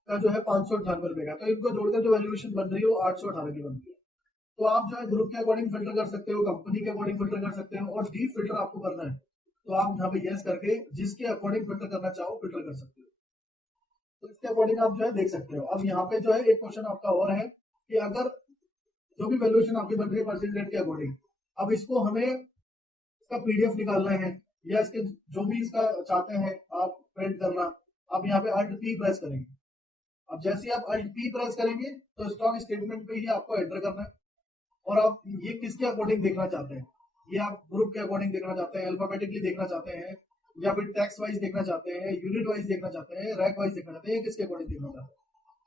का जो है 598 रुपए का, तो इनको जोड़कर जो वैल्यूएशन बन रही है वो 818 की बन रही है। तो आप जो है ग्रुप के अकॉर्डिंग फिल्टर कर सकते हो, कंपनी के अकॉर्डिंग फिल्टर कर सकते हो, और डीप फिल्टर आपको करना है तो आप यहाँ पे यस करके जिसके अकॉर्डिंग फिल्टर करना चाहो फिल्टर कर सकते हो। तो इसके अकॉर्डिंग आप जो है देख सकते हो। अब यहाँ पे जो है एक क्वेश्चन आपका और है कि अगर जो भी वैल्यूएशन आपकी बन रही है परसेंट रेट के अकॉर्डिंग, अब इसको हमें इसका पीडीएफ निकालना है या इसके जो भी इसका चाहते हैं आप प्रिंट करना, आप यहाँ पे अल्ट पी प्रेस करेंगे। अब जैसे ही आप अल्ट पी प्रेस करेंगे तो स्टॉक स्टेटमेंट पे ही आपको एंटर करना है, और आप ये किसके अकॉर्डिंग देखना चाहते हैं, ये आप ग्रुप के अकॉर्डिंग देखना चाहते हैं, अल्फाबेटिकली देखना चाहते हैं, या फिर टैक्स वाइज देखना चाहते हैं, यूनिट वाइज देखना चाहते हैं, रैक वाइज देखना चाहते हैं, किसके अकॉर्डिंग देखना चाहते हैं।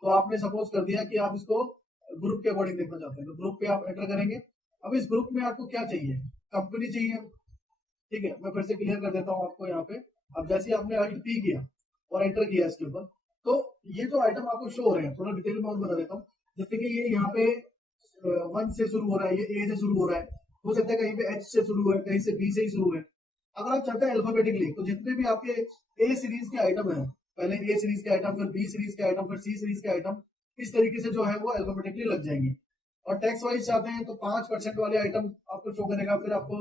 तो आपने सपोज कर दिया कि आप इसको ग्रुप के अकॉर्डिंग देखना चाहते हैं, तो ग्रुप पे आप एंटर करेंगे। अब इस ग्रुप में आपको क्या चाहिए, कंपनी चाहिए, ठीक है। मैं फिर से क्लियर कर देता हूँ आपको यहाँ पे। अब जैसे आपने अल्ट पी किया और एंटर किया इसके ऊपर, तो ये जो आइटम आपको शो हो रहे हैं, थोड़ा डिटेल में और बता देता हूँ। जैसे कि ये यहाँ पे 1 से शुरू हो रहा है, ये ए से शुरू हो रहा है, हो सकता है कहीं पे एच से शुरू है, कहीं से बी से ही शुरू है। अगर आप चाहते हैं अल्फाबेटिकली, तो जितने भी आपके ए सीरीज के आइटम है, पहले ए सीरीज के आइटम, फिर बी सीरीज के आइटम, फिर सी सीरीज के आइटम, इस तरीके से जो है वो अल्फाबेटिकली लग जाएंगे। और टैक्स वाइज चाहते हैं तो 5% वाले आइटम आपको शो करेगा, फिर आपको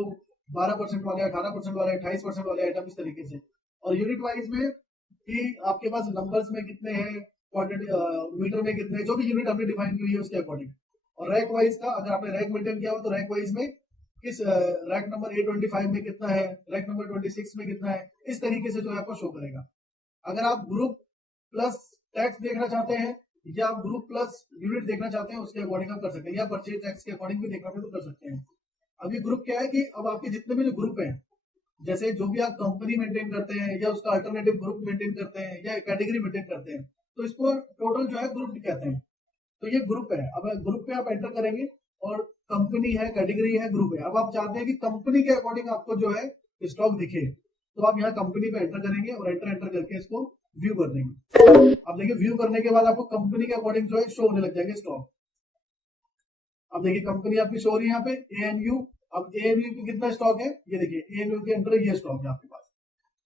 12% वाले, 18% वाले, 28% वाले आइटम, इस तरीके से। और यूनिट वाइज में कि आपके पास नंबर्स में कितने हैं, क्वांटिटी मीटर में कितने, जो भी यूनिट आपने डिफाइन की हुई है उसके अकॉर्डिंग। और रैक वाइज का, अगर आपने रैक मेंटेन किया हो तो रैक वाइज में किस रैक नंबर A25 में कितना है, रैक नंबर 26 में कितना है, इस तरीके से जो है आपको शो करेगा। अगर आप ग्रुप प्लस टैक्स देखना चाहते हैं या आप ग्रुप प्लस यूनिट देखना चाहते हैं, उसके अकॉर्डिंग आप कर सकते हैं, या परचेज टैक्स के अकॉर्डिंग भी देखना तो कर सकते हैं। अभी ग्रुप क्या है कि अब आपके जितने भी जो ग्रुप हैं, जैसे जो भी आप कंपनी मेंटेन करते हैं या उसका अल्टरनेटिव ग्रुप मेंटेन करते हैं या कैटेगरी मेंटेन करते हैं, तो इसको टोटल जो है ग्रुप कहते हैं। तो ये ग्रुप है। अब ग्रुप पे आप एंटर करेंगे और कंपनी है, कैटेगरी है, ग्रुप है। अब आप चाहते हैं कि कंपनी के अकॉर्डिंग आपको जो है स्टॉक दिखे, तो आप यहाँ कंपनी पे एंटर करेंगे और एंटर करके इसको व्यू कर देंगे। अब देखिए व्यू करने के बाद आपको कंपनी के अकॉर्डिंग जो है शो होने लग जाएंगे स्टॉक। अब देखिए कंपनी आपकी शो हो रही है यहाँ पे ANU। अब ANU की कितना स्टॉक है, ये देखिए ANU के अंदर ये स्टॉक है आपके पास।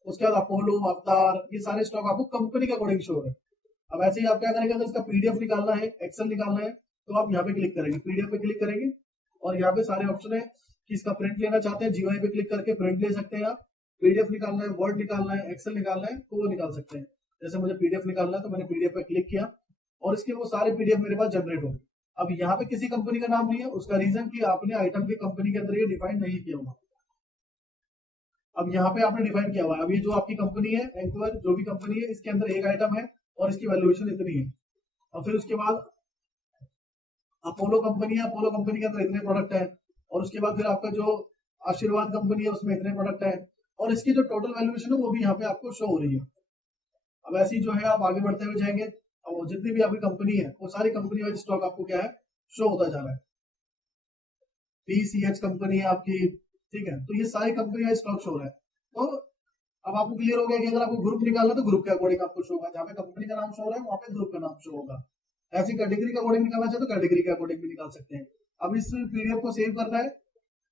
उसके बाद अपोलो, अवतार, ये सारे स्टॉक आपको कंपनी के अकॉर्डिंग शो हो रहे हैं। अब ऐसे ही आप क्या करेंगे, अगर इसका पीडीएफ निकालना है, एक्सेल निकालना है, तो आप यहाँ पे क्लिक करेंगे, पीडीएफ पे क्लिक करेंगे, और यहाँ पे सारे ऑप्शन है कि इसका प्रिंट लेना चाहते हैं, जीओआई पे क्लिक करके प्रिंट ले सकते हैं आप। पीडीएफ निकालना है, वर्ड निकालना है, एक्सेल निकालना है, तो वो निकाल सकते हैं। जैसे मुझे पीडीएफ निकालना है तो मैंने पीडीएफ पे क्लिक किया और इसके वो सारे पीडीएफ मेरे पास जनरेट हो गए। अब यहाँ पे किसी कंपनी का नाम नहीं है, उसका रीजन कि आपने आइटम की कंपनी के अंदर ये डिफाइन नहीं किया हुआ। अब यहाँ पे आपने डिफाइन किया हुआ है। अब ये जो आपकी कंपनी है एंकर, जो भी कंपनी है, इसके अंदर एक आइटम है और इसकी वैल्यूएशन इतनी है। और फिर उसके बाद अपोलो कंपनी है, अपोलो कंपनी के अंदर इतने प्रोडक्ट है, और उसके बाद फिर आपका जो आशीर्वाद कंपनी है उसमें इतने प्रोडक्ट है, और इसकी जो टोटल वैल्यूएशन है वो भी यहाँ पे आपको शो हो रही है। अब ऐसे ही जो है आप आगे बढ़ते हुए जाएंगे और जितनी भी आपकी कंपनी है वो सारी कंपनी वाइज स्टॉक आपको क्या है शो होता जा रहा है। PCH कंपनी है आपकी, ठीक है, तो ये सारी कंपनी वाइज स्टॉक शो हो रहा है। तो अब आपको क्लियर हो गया कि अगर आपको ग्रुप निकालना है तो ग्रुप के अकॉर्डिंग आपको शो होगा, जहाँ पे कंपनी का नाम शो हो रहा है वहाँ पे ग्रुप का नाम शो होगा। ऐसी कैटेगरी के अकॉर्डिंग निकालना चाहे तो कैटेगरी के अकॉर्डिंग भी निकाल सकते हैं। अब इस पीडीएफ को सेव करना है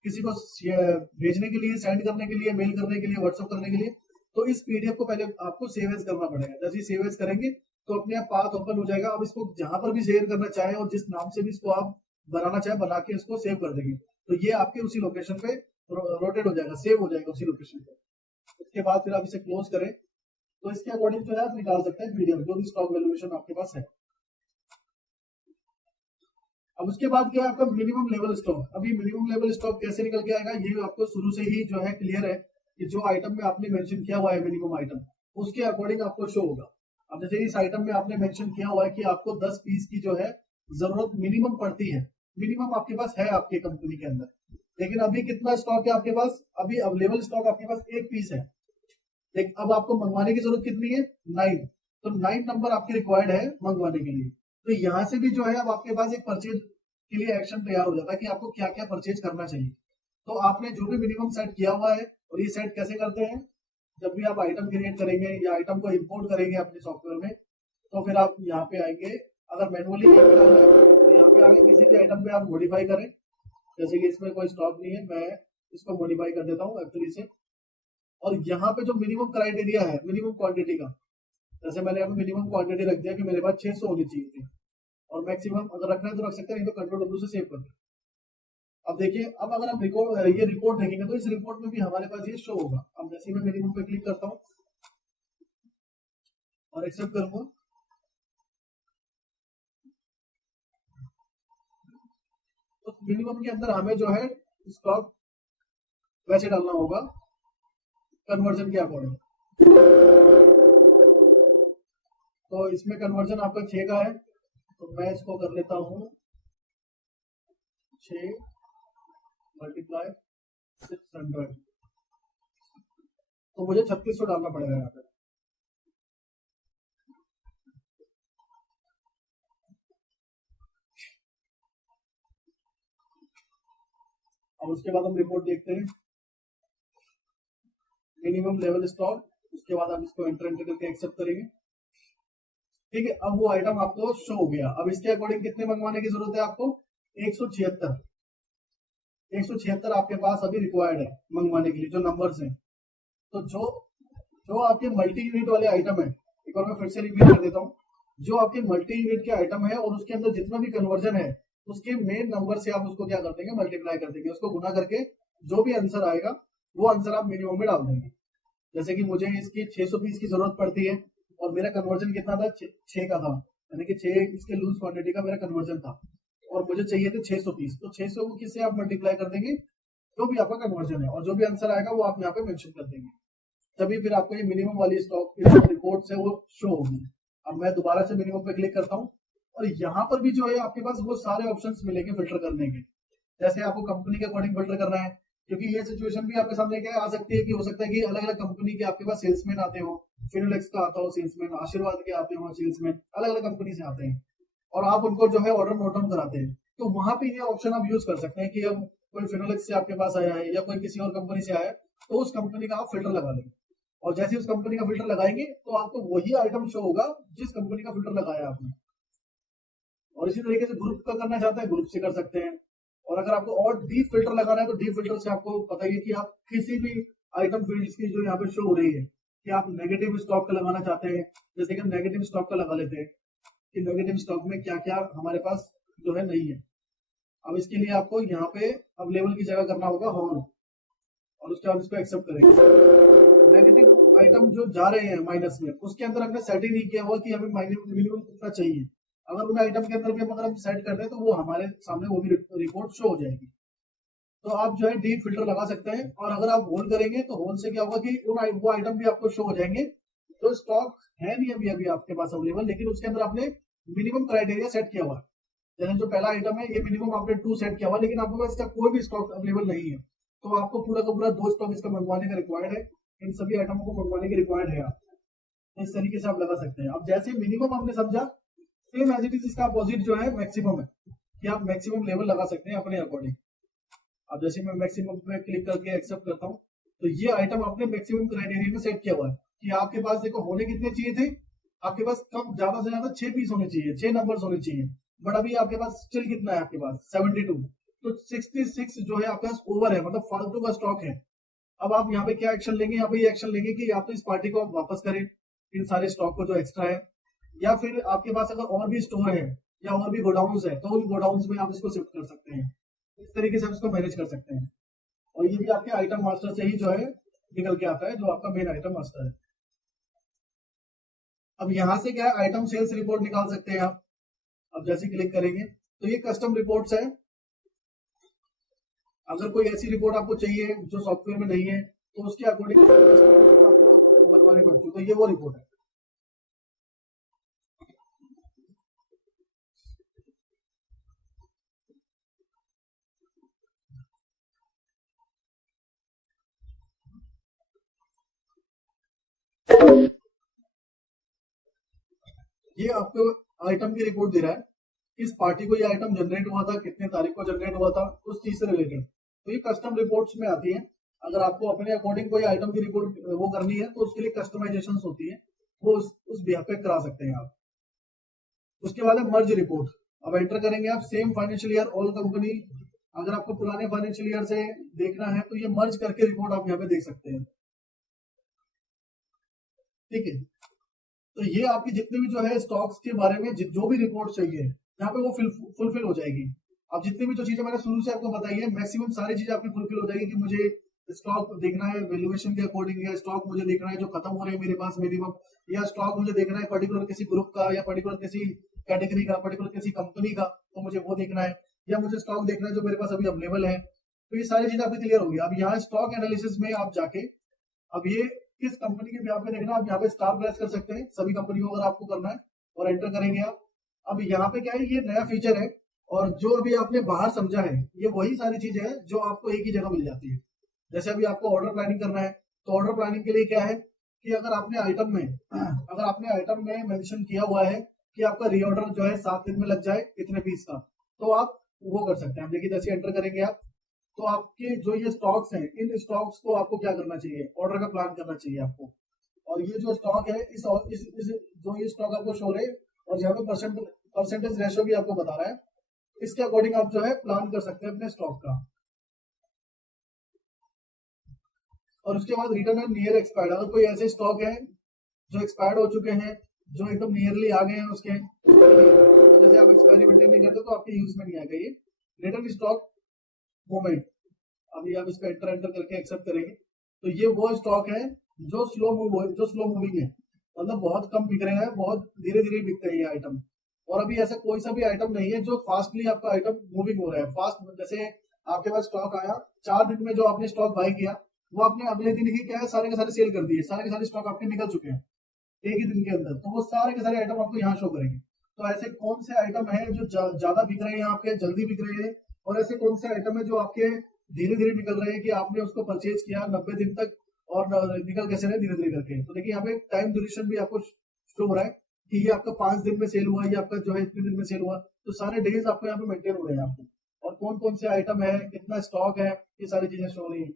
किसी को भेजने के लिए, सेंड करने के लिए, मेल करने के लिए, व्हाट्सअप करने के लिए, तो इस पीडीएफ को पहले आपको सेव एज करना पड़ेगा। जैसे ही सेव एज करेंगे तो अपने आप पाथ ओपन हो जाएगा। अब इसको जहां पर भी शेयर करना चाहे और जिस नाम से भी इसको आप बनाना चाहे बना के इसको सेव कर देंगे, तो ये आपके उसी लोकेशन पे रोटेट हो जाएगा, सेव हो जाएगा उसी लोकेशन पे। उसके बाद फिर आप इसे क्लोज करें तो इसके अकॉर्डिंग जो है आप निकाल सकते हैं पीडीएफ, जो भी स्टॉक वैल्यूएशन आपके पास है। अब उसके बाद क्या है आपका मिनिमम लेवल स्टॉक। अभी मिनिमम लेवल स्टॉक कैसे निकल के आएगा, ये आपको शुरू से ही जो है क्लियर है कि जो आइटम में आपने मेंशन किया हुआ है मिनिमम आइटम, उसके अकॉर्डिंग आपको शो होगा। अब जैसे इस आइटम में आपने मेंशन किया हुआ है कि आपको 10 पीस की जो है जरूरत मिनिमम पड़ती है, मिनिमम आपके पास है आपके कंपनी के अंदर, लेकिन अभी कितना स्टॉक है आपके पास, अभी अवेलेबल स्टॉक आपके पास 1 पीस है। लेकिन अब आपको मंगवाने की जरूरत कितनी है, 9, तो 9 नंबर आपके रिक्वायर्ड है मंगवाने के लिए। तो यहाँ से भी जो है अब आपके पास एक परचेज के लिए एक्शन तैयार हो जाता है कि आपको क्या क्या परचेज करना चाहिए। तो आपने जो भी मिनिमम सेट किया हुआ है, और ये सेट कैसे करते हैं, जब भी आप आइटम क्रिएट करेंगे या आइटम को इंपोर्ट करेंगे अपने सॉफ्टवेयर में, तो फिर आप यहाँ पे आएंगे, अगर मैनुअली तो यहाँ पे आगे किसी भी आइटम पे आप मॉडिफाई करें। जैसे कि इसमें कोई स्टॉक नहीं है, मैं इसको मॉडिफाई कर देता हूँ F3 से, और यहाँ पे जो मिनिमम क्राइटेरिया है मिनिमम क्वांटिटी का, जैसे मैंने अभी मिनिमम क्वांटिटी रख दिया कि मेरे पास 600 होनी चाहिए थी, और मैक्सिमम अगर रखना है तो रख सकते हैं, नहीं तो कंट्रोल W से सेव कर दें। अब देखिए, अब अगर हम ये रिपोर्ट देखेंगे तो इस रिपोर्ट में भी हमारे पास ये शो होगा। अब जैसे मैं मिनिमम पे क्लिक करता हूँ और एक्सेप्ट करूंगा, तो मिनिमम के अंदर हमें जो है स्टॉक वैसे डालना होगा कन्वर्जन के अकॉर्डिंग। तो इसमें कन्वर्जन आपका 6 का है, तो मैं इसको कर लेता हूँ 6 मल्टीप्लाई 600, तो मुझे 3600 डालना पड़ेगा यहाँ पे। अब उसके बाद हम रिपोर्ट देखते हैं, मिनिमम लेवल स्टॉक, उसके बाद आप इसको एंटर करके एक्सेप्ट करेंगे। ठीक है, अब वो आइटम आपको शो हो गया। अब इसके अकॉर्डिंग कितने मंगवाने की जरूरत है आपको, 176 176 आपके पास अभी रिक्वायर्ड है मंगवाने के लिए, जो नंबर्स हैं। तो जो आपके मल्टी यूनिट वाले आइटम है, एक बार मैं फिर से रिपीट कर देता हूँ, जो आपके मल्टी यूनिट के आइटम है और उसके अंदर जितना भी कन्वर्जन है, उसके मेन नंबर से आप उसको क्या कर देंगे, मल्टीप्लाई कर देंगे, उसको गुना करके जो भी आंसर आएगा वो आंसर आप मिनिमम में डाल देंगे। जैसे कि मुझे इसकी 600 पीस की जरूरत पड़ती है और मेरा कन्वर्जन कितना था, 6 का था, यानी कि 6 इसके लूज क्वांटिटी का मेरा कन्वर्जन था, और मुझे चाहिए थे 600 पीस। तो 600 को किससे आप मल्टीप्लाई कर देंगे, जो भी आपका कन्वर्जन है, और जो भी आंसर आएगा वो आप यहाँ पे मेंशन कर देंगे, तभी फिर आपको ये मिनिमम वाली स्टॉक की रिपोर्ट से वो शो होगी। अब मैं दोबारा से मिनिमम पे क्लिक करता हूँ, और यहाँ पर भी जो है आपके पास वो सारे ऑप्शंस मिलेंगे फिल्टर करने के। जैसे आपको कंपनी के अकॉर्डिंग फिल्टर करना है, क्योंकि ये सिचुएशन भी आपके सामने क्या आ सकती है कि हो सकता है कि अलग अलग कंपनी के आपके पास सेल्समैन आते हो, फिनोलेक्स का आता हो सेल्समैन, आशीर्वाद के आते हो सेल्समैन, अलग अलग कंपनी से आते हैं, और आप उनको जो है ऑर्डर नोट डाउन कराते हैं। तो वहां पे ये ऑप्शन आप यूज कर सकते हैं कि अब कोई फिनोलेक्स से आपके पास आया है या कोई किसी और कंपनी से आया है, तो उस कंपनी का आप फिल्टर लगा लेंगे, और जैसे ही उस कंपनी का फिल्टर लगाएंगे तो आपको वही आइटम शो होगा जिस कंपनी का फिल्टर लगाया आपने। और इसी तरीके से ग्रुप का करना चाहते हैं, ग्रुप से कर सकते हैं। और अगर आपको और डीप फिल्टर लगाना है तो डीप फिल्टर से आपको पता ही कि आप किसी भी आइटम फील्ड की जो यहाँ पे शो हो रही है कि आप नेगेटिव स्टॉक का लगाना चाहते हैं, जैसे कि हम नेगेटिव स्टॉक का लगा लेते हैं कि नेगेटिव स्टॉक में क्या क्या हमारे पास जो है नहीं है। अब इसके लिए आपको यहाँ पे अवेलेबल की जगह करना होगा होम, और उसके बाद इसको एक्सेप्ट करेंगे। नेगेटिव आइटम जो जा रहे हैं माइनस में, उसके अंदर हमने सेट ही नहीं किया हुआ कि हमें मिनिमम कितना चाहिए। अगर उन आइटम के अंदर भी अगर हम सेट कर दें तो वो हमारे सामने वो भी रिपोर्ट शो हो जाएगी। तो आप जो है डीप फिल्टर लगा सकते हैं, और अगर आप होल्ड करेंगे तो होल्ड से क्या होगा कि वो आइटम भी आपको शो हो जाएंगे तो स्टॉक है नहीं अभी आपके पास अवेलेबल, लेकिन उसके अंदर आपने मिनिमम क्राइटेरिया सेट किया हुआ है। जैसे जो पहला आइटम है ये मिनिमम आपने 2 सेट किया हुआ, लेकिन आपके पास इसका कोई भी स्टॉक अवेलेबल नहीं है, तो आपको पूरा का पूरा 2 स्टॉक इसका मंगवाने का रिक्वायर्ड है। इन सभी आइटमों को मंगवाने की रिक्वायर्ड है आप इस तरीके से आप लगा सकते हैं। अब जैसे मिनिमम हमने समझा, सेम एज इट इज इसका अपोजिट जो है मैक्सिमम है, कि आप मैक्सिमम लेवल लगा सकते हैं अपने अकॉर्डिंग। अब जैसे मैं मैक्सिमम पे क्लिक करके एक्सेप्ट करता हूँ, तो ये आइटम आपने मैक्सिमम क्राइटेरिया में सेट किया हुआ है कि आपके पास देखो होने कितने चाहिए थे, आपके पास कम ज्यादा से ज्यादा 6 पीस होने चाहिए, 6 नंबर्स होने चाहिए, बट अभी आपके पास स्टिल कितना है, आपके पास 72, तो 66 जो है आपके पास ओवर है, मतलब फालतू का स्टॉक है। अब आप यहाँ पे क्या एक्शन लेंगे, यहाँ पे ये एक्शन लेंगे कि या तो इस पार्टी को आप वापस करें इन सारे स्टॉक को जो एक्स्ट्रा है, या फिर आपके पास अगर और भी स्टोर है या और भी गोडाउन्स है तो उन गोडाउन्स में आप इसको शिफ्ट कर सकते हैं। इस तरीके से आप इसको मैनेज कर सकते हैं, और ये भी आपके आइटम मास्टर से ही जो है निकल के आता है, जो आपका मेन आइटम आता है। अब यहाँ से क्या है, आइटम सेल्स रिपोर्ट निकाल सकते हैं आप। अब जैसे क्लिक करेंगे तो ये कस्टम रिपोर्ट्स है। अगर कोई ऐसी रिपोर्ट आपको चाहिए जो सॉफ्टवेयर में नहीं है तो उसके अकॉर्डिंग आपको बनवानी पड़ती है, तो ये वो रिपोर्ट है। ये आपको आइटम की रिपोर्ट दे रहा है, किस पार्टी को ये आइटम जनरेट हुआ था, कितने तारीख को जनरेट हुआ था, उस चीज से रिलेटेड। तो ये कस्टम रिपोर्ट्स में आती है। अगर आपको अपने अकॉर्डिंग कोई आइटम की रिपोर्ट वो करनी है तो उसके लिए कस्टमाइजेशन होती है, वो उस बिहाफ पे करा सकते हैं आप। उसके बाद है मर्ज रिपोर्ट। अब एंटर करेंगे आप same financial year all company. अगर आपको पुराने फाइनेंशियल ईयर से देखना है तो ये मर्ज करके रिपोर्ट आप यहाँ पे देख सकते हैं। ठीक है, तो ये आपकी जितने भी जो है स्टॉक्स के बारे में जो भी रिपोर्ट चाहिए यहाँ पे वो फुलफिल हो जाएगी। अब जितनी भी जो चीजें मैंने शुरू से आपको बताई है, मैक्सिमम सारी चीजें आपकी फुलफिल हो जाएगी कि मुझे स्टॉक देखना है वैल्यूएशन के अकॉर्डिंग, या स्टॉक मुझे देखना है जो खत्म हो रहे हैं मेरे पास मिनिमम, या स्टॉक मुझे देखना है पर्टिकुलर किसी ग्रुप का, या पर्टिकुलर किसी कैटेगरी का, पर्टिकुलर किसी कंपनी का, तो मुझे वो देखना है, या मुझे स्टॉक देखना है जो मेरे पास अभी अवेलेबल है। तो ये सारी चीजें आपकी क्लियर होगी। अब यहाँ स्टॉक एनालिसिस में आप जाके अब ये किस कंपनी के यहाँ पे देखना, आप यहाँ पे स्टार प्रेस कर सकते हैं सभी कंपनियों अगर आपको करना है, और एंटर करेंगे आप। अब यहाँ पे क्या है, ये नया फीचर है, और जो अभी आपने बाहर समझा है ये वही सारी चीजें हैं जो आपको एक ही जगह मिल जाती है। जैसे अभी आपको ऑर्डर प्लानिंग करना है, तो ऑर्डर प्लानिंग के लिए क्या है कि अगर आपने आइटम में मेंशन किया हुआ है कि आपका रीऑर्डर जो है 7 दिन में लग जाए इतने पीस का, तो आप वो कर सकते हैं। देखिए जैसे एंटर करेंगे आप, तो आपके जो ये स्टॉक्स हैं, इन स्टॉक्स को आपको क्या करना चाहिए, ऑर्डर का प्लान करना चाहिए आपको। और ये जो स्टॉक है इस जो ये स्टॉक आपको शो रहे, और यहाँ पे परसेंटेज रेशो भी आपको बता रहा है, इसके अकॉर्डिंग आप जो है प्लान कर सकते हैं अपने स्टॉक का। और उसके बाद रिटर्न एंड नियर एक्सपायर्ड। अगर कोई ऐसे स्टॉक है जो एक्सपायर्ड हो चुके हैं, जो एकदम नियरली आ गए हैं उसके, तो जैसे आप एक्सपायरी मेंटेन नहीं करते तो आपके यूज में नहीं आएगा ये रिटर्न स्टॉक मोमेंट। अभी आप इसको एंटर करके एक्सेप्ट करेंगे तो ये वो स्टॉक है जो स्लो मूविंग है, मतलब बहुत कम बिक रहे हैं, बहुत धीरे धीरे बिकते हैं ये आइटम। और अभी ऐसा कोई सा भी आइटम नहीं है जो फास्टली आपका आइटम मूविंग हो रहा है। फास्ट जैसे आपके पास स्टॉक आया 4 दिन में, जो आपने स्टॉक बाय किया वो आपने अगले दिन ही क्या है सारे के सारे सेल कर दिए, सारे के सारे स्टॉक आपके निकल चुके हैं एक ही दिन के अंदर, तो वो सारे के सारे आइटम आपको यहाँ शो करेंगे। तो ऐसे कौन से आइटम है जो ज्यादा बिक रहे हैं आपके, जल्दी बिक रहे हैं, और ऐसे कौन से आइटम है जो आपके धीरे धीरे निकल रहे हैं कि आपने उसको परचेज किया 90 दिन तक और निकल कैसे रहे धीरे धीरे करके। तो देखिए यहाँ पे टाइम ड्यूरेशन भी आपको शो हो रहा है कि ये आपका 5 दिन में सेल हुआ, ये आपका जो है इतने दिन में सेल हुआ, तो सारे डेज आपको यहाँ पे मेंटेन हो रहे हैं आपको, और कौन कौन से आइटम है, कितना स्टॉक है, ये सारी चीजें शो हो रही है।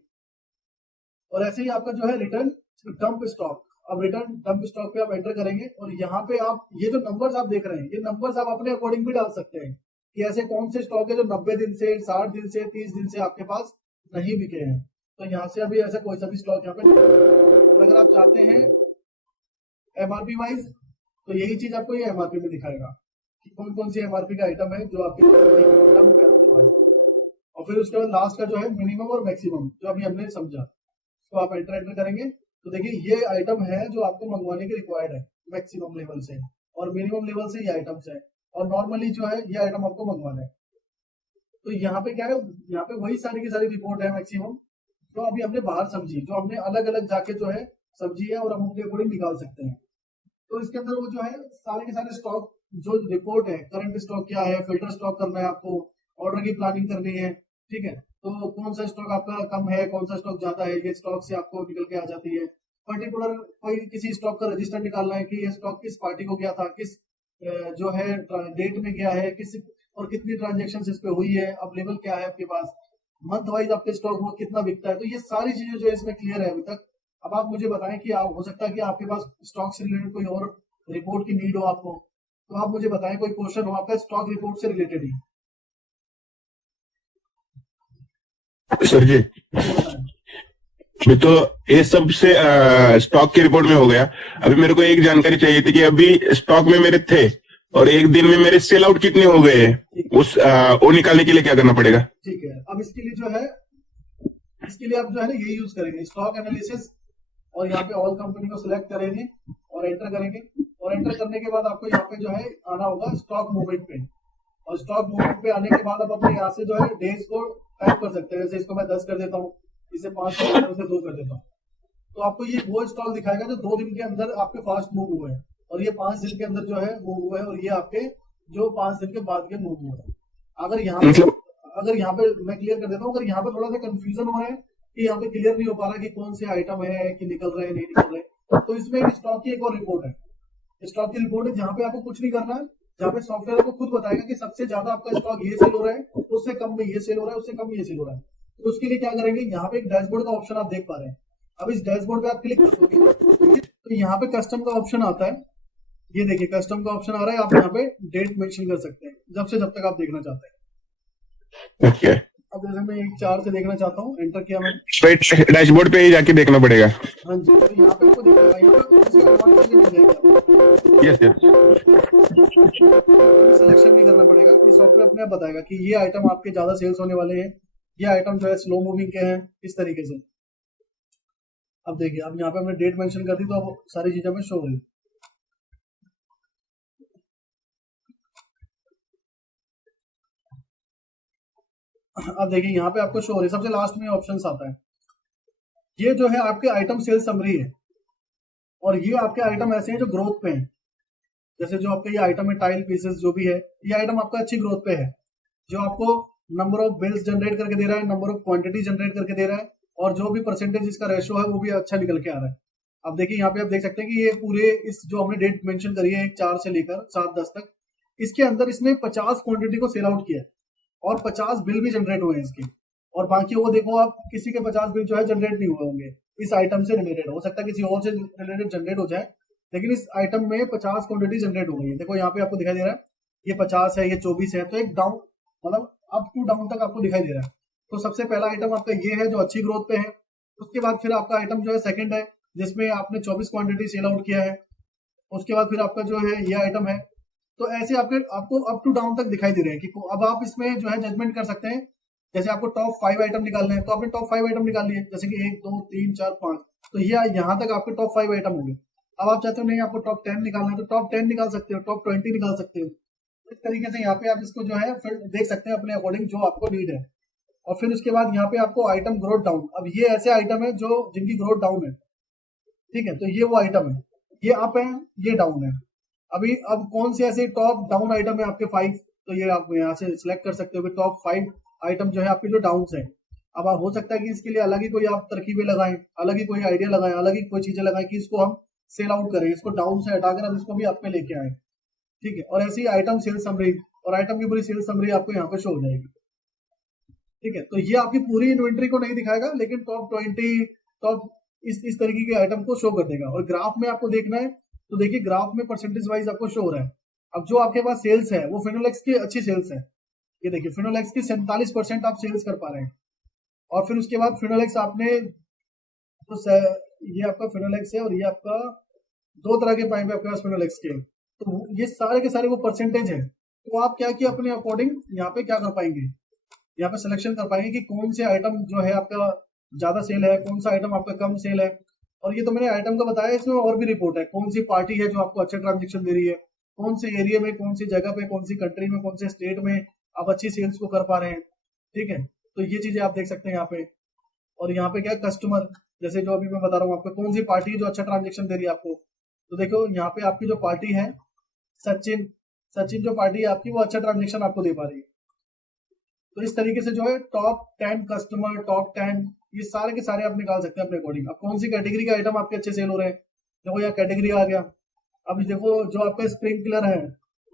और ऐसे ही आपका जो है रिटर्न डंप स्टॉक। अब रिटर्न डंप स्टॉक पे आप एंटर करेंगे, और यहाँ पे आप ये जो नंबर्स आप देख रहे हैं, ये नंबर्स आप अपने अकॉर्डिंग भी डाल सकते हैं कि ऐसे कौन से स्टॉक है जो 90 दिन से, 60 दिन से, 30 दिन से आपके पास नहीं बिके हैं। तो यहाँ से अभी ऐसा कोई सा भी स्टॉक यहाँ पे नहीं है। तो अगर आप चाहते हैं एमआरपी वाइज, तो यही चीज आपको ये एमआरपी में दिखाएगा कि कौन कौन सी एमआरपी का आइटम है जो आपके पास। और फिर उसके बाद लास्ट का जो है मिनिमम और मैक्सिमम, जो अभी हमने समझा, तो आप एंटर करेंगे तो देखिए ये आइटम है जो आपको मंगवाने के रिक्वायर्ड है मैक्सिमम लेवल से, और मिनिमम लेवल से ये आइटम्स है, और नॉर्मली जो है ये आइटम आपको मंगवाना है। तो यहाँ पे क्या है, यहाँ पे वही सारी की सारी रिपोर्ट है मैक्सिमम, जो अभी हमने बाहर समझी, जो हमने अलग अलग जाके जो है समझी है, और हम उनके अकॉर्डिंग निकाल सकते हैं। तो इसके अंदर वो जो है सारे के सारे स्टॉक जो रिपोर्ट है, करंट स्टॉक क्या है, फिल्टर स्टॉक करना है आपको, ऑर्डर की प्लानिंग करनी है, ठीक है, तो कौन सा स्टॉक आपका कम है, कौन सा स्टॉक ज्यादा है, ये स्टॉक से आपको निकल के आ जाती है। पर्टिकुलर कोई किसी स्टॉक का रजिस्टर निकालना है कि ये स्टॉक किस पार्टी को गया था, किस जो है डेट में गया है, किस और कितनी ट्रांजेक्शन इस पे हुई है, अवेलेबल क्या है आपके पास, मंथ वाइज आपके स्टॉक वो कितना बिकता है। तो ये सारी चीजें जो है इसमें क्लियर है अभी तक। अब आप मुझे बताएं कि आप, हो सकता है कि आपके पास स्टॉक से रिलेटेड कोई और रिपोर्ट की नीड हो आपको, तो आप मुझे बताएं, कोई क्वेश्चन हो आपका स्टॉक रिपोर्ट से रिलेटेड ही। सर जी, तो ये सब से स्टॉक की रिपोर्ट में हो गया। अभी मेरे को एक जानकारी चाहिए थी कि अभी स्टॉक में मेरे थे और एक दिन में मेरे सेल आउट कितने हो गए, उस वो निकालने के लिए क्या करना पड़ेगा? ठीक है, अब इसके लिए जो है इसके लिए आप जो है ना ये यूज करेंगे स्टॉक एनालिसिस, और यहाँ पे ऑल कंपनी को सिलेक्ट करेंगे और एंटर करेंगे, और एंटर करने के बाद आपको यहाँ पे जो है आना होगा स्टॉक मूवमेंट पे, और स्टॉक मूवमेंट पे आने के बाद आप अपने यहाँ से जो है डेज को टाइप कर सकते हैं। जैसे इसको मैं 10 कर देता हूँ, इसे 5 कर देता हूँ, इसे 2 कर देता हूँ, तो आपको ये वो स्टॉक दिखाएगा जो 2 दिन के अंदर आपके फास्ट मूव हुए हैं, और ये 5 दिन के अंदर जो है मूव हुए हैं, और ये आपके जो 5 दिन के बाद के मूव हुए हैं। मतलब अगर यहाँ पे मैं क्लियर कर देता हूँ, अगर यहाँ पे थोड़ा सा कंफ्यूजन हो रहा है कि यहाँ पे क्लियर नहीं हो पा रहा कि कौन से आइटम है कि निकल रहे हैं नहीं निकल रहे, तो इसमें एक स्टॉक की एक और रिपोर्ट है। स्टॉक की रिपोर्ट है जहाँ पे आपको कुछ नहीं करना है, जहाँ पे सॉफ्टवेयर आपको खुद बताएगा कि सबसे ज्यादा आपका स्टॉक ये सेल हो रहा है, उससे कम में ये सेल हो रहा है, उससे कम में ये सेल हो रहा है। तो उसके लिए क्या करेंगे, यहाँ पे एक डैशबोर्ड का ऑप्शन आप देख पा रहे हैं। अब इस डैशबोर्ड पे आप क्लिक कर दोगे तो यहाँ पे कस्टम का ऑप्शन आता है। ये देखिए कस्टम का ऑप्शन आ रहा है, आप यहाँ पे डेट मेंशन कर सकते हैं जब से जब तक आप देखना चाहते हैं। ओके, अब जैसे मैं 1/4 से देखना चाहता हूँ, एंटर किया मैंने। तो डैशबोर्ड पे ही जाके देखना पड़ेगा। हाँ जी, तो यहाँ पे आपको दिखेगा, यहाँ पे कौन सी एडवांस चीजें मिल जाएगी आपको, यस यस। सिलेक्शन नहीं करना पड़ेगा, ये सॉफ्टवेयर अपने आप बताएगा कि ये आइटम आपके ज्यादा सेल्स होने वाले हैं, ये आइटम जो है स्लो मूविंग के हैं, इस तरीके से। अब देखिए, अब यहाँ पे हमने डेट मेंशन कर दी तो अब सारी चीजें हमें शो हो रही। अब देखिए यहाँ पे आपको शो हो रही, सबसे लास्ट में ऑप्शन आता है, ये जो है आपके आइटम सेल समरी है, और ये आपके आइटम ऐसे हैं जो ग्रोथ पे हैं। जैसे जो आपका ये आइटम है टाइल पीसेस जो भी है, ये आइटम आपका अच्छी ग्रोथ पे है, जो आपको नंबर ऑफ बिल्स जनरेट करके दे रहा है, नंबर ऑफ क्वांटिटी जनरेट करके दे रहा है, और जो भी परसेंटेज इसका रेशो है वो भी अच्छा निकल के आ रहा है। अब देखिए यहाँ पे आप देख सकते हैं कि ये पूरे इस जो हमने डेट मेंशन करी है 4 से लेकर 7-10 तक, इसके अंदर इसने 50 क्वांटिटी को सेल आउट किया है, और 50 बिल भी जनरेट हुए हैं इसके, और बाकी वो देखो आप किसी के 50 बिल जो है जनरेट नहीं हुए होंगे इस आइटम से रिलेटेड, हो सकता है किसी और से रिलेटेड जनरेट हो जाए, लेकिन इस आइटम में 50 क्वांटिटी जनरेट हो गई है। देखो यहाँ पे आपको दिखाई दे रहा है ये 50 है, ये 24 है, तो एक डाउन मतलब अप टू डाउन तक आपको दिखाई दे रहा है। तो सबसे पहला आइटम आपका ये है जो अच्छी ग्रोथ पे है, उसके बाद फिर आपका आइटम जो है सेकंड है जिसमें आपने 24 क्वांटिटी सेल आउट किया है, उसके बाद फिर आपका जो है ये आइटम है। तो ऐसे आपको अप टू डाउन तक दिखाई दे रहे हैं कि अब आप इसमें जो है जजमेंट कर सकते हैं। जैसे आपको टॉप 5 आइटम निकालने हैं तो आपने टॉप 5 आइटम निकाल लिए, जैसे कि 1 2 3 4 5, तो ये यहाँ तक आपके टॉप 5 आइटम होंगे। अब आप चाहते हो नहीं आपको टॉप 10 निकालना है तो टॉप 10 निकाल सकते हो, टॉप 20 निकाल सकते हो। इस तरीके से यहाँ पे आप इसको जो है फिर देख सकते हैं अपने अकॉर्डिंग जो आपको नीड है। और फिर उसके बाद यहाँ पे आपको आइटम ग्रोथ डाउन, अब ये ऐसे आइटम है जो जिनकी ग्रोथ डाउन है, ठीक है, तो ये वो आइटम है, ये अप है ये डाउन है। अभी अब कौन से ऐसे टॉप डाउन आइटम है आपके 5, तो ये आप यहाँ से सिलेक्ट कर सकते हो कि टॉप 5 आइटम जो है आपके जो डाउन है। अब आप हो सकता है कि इसके लिए अलग ही कोई आप तरकीबें लगाएं, अलग ही कोई आइडिया लगाएं, अलग ही कोई चीजें लगाएं कि इसको हम सेल आउट करें, इसको डाउन से हटाकर हम इसको भी अप में लेके आए, ठीक है। और ऐसी आइटम सेल समरी और आइटम की पूरी सेल समरी आपको यहाँ पे शो हो जाएगी, ठीक है। तो ये आपकी पूरी इन्वेंट्री को नहीं दिखाएगा, लेकिन टॉप 20 टॉप इस तरीके के आइटम को शो कर देगा। और ग्राफ में आपको देखना है तो देखिए ग्राफ में परसेंटेज वाइज आपको शो हो रहा है। अब जो आपके पास सेल्स है वो फिनोलेक्स की अच्छी सेल्स है, ये देखिए फिनोलेक्स की 47% आप सेल्स कर पा रहे हैं। और फिर उसके बाद फिनोलेक्स आपने तो ये आपका फिनोलेक्स है, और ये आपका 2 तरह के पाइप है आपके पास फिनोलेक्स के, तो ये सारे के सारे वो परसेंटेज है। तो आप क्या किया अपने अकॉर्डिंग यहाँ पे क्या कर पाएंगे, यहाँ पे सिलेक्शन कर पाएंगे कि कौन से आइटम जो है आपका ज्यादा सेल है, कौन सा आइटम आपका कम सेल है। और ये तो मैंने आइटम का बताया, इसमें और भी रिपोर्ट है, कौन सी पार्टी है जो आपको अच्छा ट्रांजेक्शन दे रही है, कौन से एरिया में, कौन सी जगह पे, कौन सी कंट्री में, कौन से स्टेट में आप अच्छी सेल्स को कर पा रहे हैं, ठीक है। तो ये चीजें आप देख सकते हैं यहाँ पे। और यहाँ पे क्या है कस्टमर, जैसे जो अभी मैं बता रहा हूँ आपको कौन सी पार्टी है जो अच्छा ट्रांजेक्शन दे रही है आपको, तो देखो यहाँ पे आपकी जो पार्टी है सचिन, सचिन जो पार्टी है आपकी वो अच्छा ट्रांजेक्शन आपको दे पा रही है। तो इस तरीके से जो है टॉप 10 कस्टमर, टॉप 10 ये सारे के सारे आप निकाल सकते हैं अपने अकॉर्डिंग। अब कौन सी कैटेगरी के आइटम आपके अच्छे सेल हो रहे हैं, देखो यहाँ कैटेगरी आ गया। अब देखो जो आपका स्प्रिंकलर है,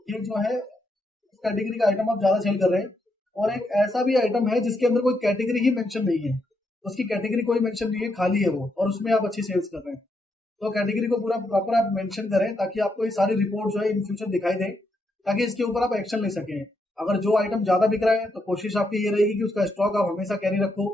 ये जो है इस कैटेगरी का आइटम आप ज्यादा सेल कर रहे हैं। और एक ऐसा भी आइटम है जिसके अंदर कोई कैटेगरी ही मेंशन नहीं है, उसकी कैटेगरी कोई मेंशन नहीं है, खाली है वो, और उसमें आप अच्छी सेल्स कर रहे हैं। तो कैटेगरी को पूरा प्रॉपर आप मेंशन करें ताकि आपको ये सारी रिपोर्ट जो है इन फ्यूचर दिखाई दे, ताकि इसके ऊपर आप एक्शन ले सकें। अगर जो आइटम ज्यादा बिक रहा है तो कोशिश आपकी ये रहेगी कि उसका स्टॉक आप हमेशा कैरी रखो।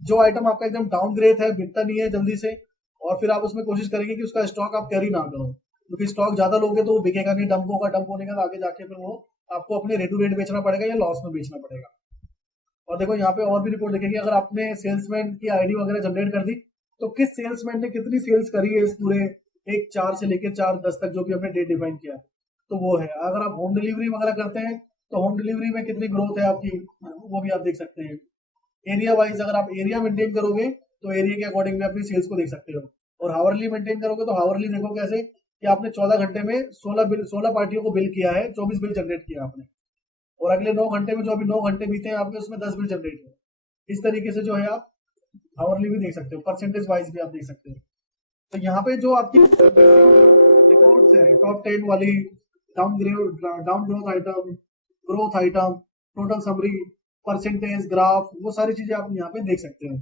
जो आइटम आपका एकदम डाउन ग्रेड है, बिकता नहीं है जल्दी से, और फिर आप उसमें कोशिश करेंगे कि उसका स्टॉक आप कैरी ना करो, क्योंकि स्टॉक ज्यादा लोगे तो वो बिकेगा नहीं, डंप होगा, डंप होने का आगे जाके फिर वो आपको अपने रेट टू रेट बेचना पड़ेगा या लॉस में बेचना पड़ेगा। और देखो यहाँ पे और भी रिपोर्ट दिखेगी, अगर आपने सेल्समैन की आईडी वगैरह जनरेट कर दी तो किस सेल्समैन ने कितनी सेल्स करी है इस पूरे 1/4 से लेकर 4/10 तक जो भी हमने डेट डिफाइन किया, तो वो है। अगर आप होम डिलीवरी वगैरह करते हैं तो होम डिलीवरी में कितनी ग्रोथ है आपकी, वो भी आप देख सकते हैं। एरिया वाइज अगर आप एरिया मेंटेन करोगे तो एरिया के अकॉर्डिंग में अपनी सेल्स को देख सकते हो, और हावरली मेंटेन करोगे तो हावरली देखो कैसे कि आपने 14 घंटे में 16 पार्टियों को बिल किया है, 24 बिल जनरेट किया आपने, और अगले 9 घंटे में जो अभी 9 घंटे बीते हैं आपके उसमें 10 बिल जनरेट हुए। इस तरीके से जो है आप हावरली भी देख सकते हो, परसेंटेज वाइज भी आप देख सकते हो। तो यहाँ पे जो आपकी रिकॉर्ड्स है टॉप 10 वाली, down growth item, growth item, total summary, percentage graph, वो सारी चीजें आप यहाँ पे देख सकते हो।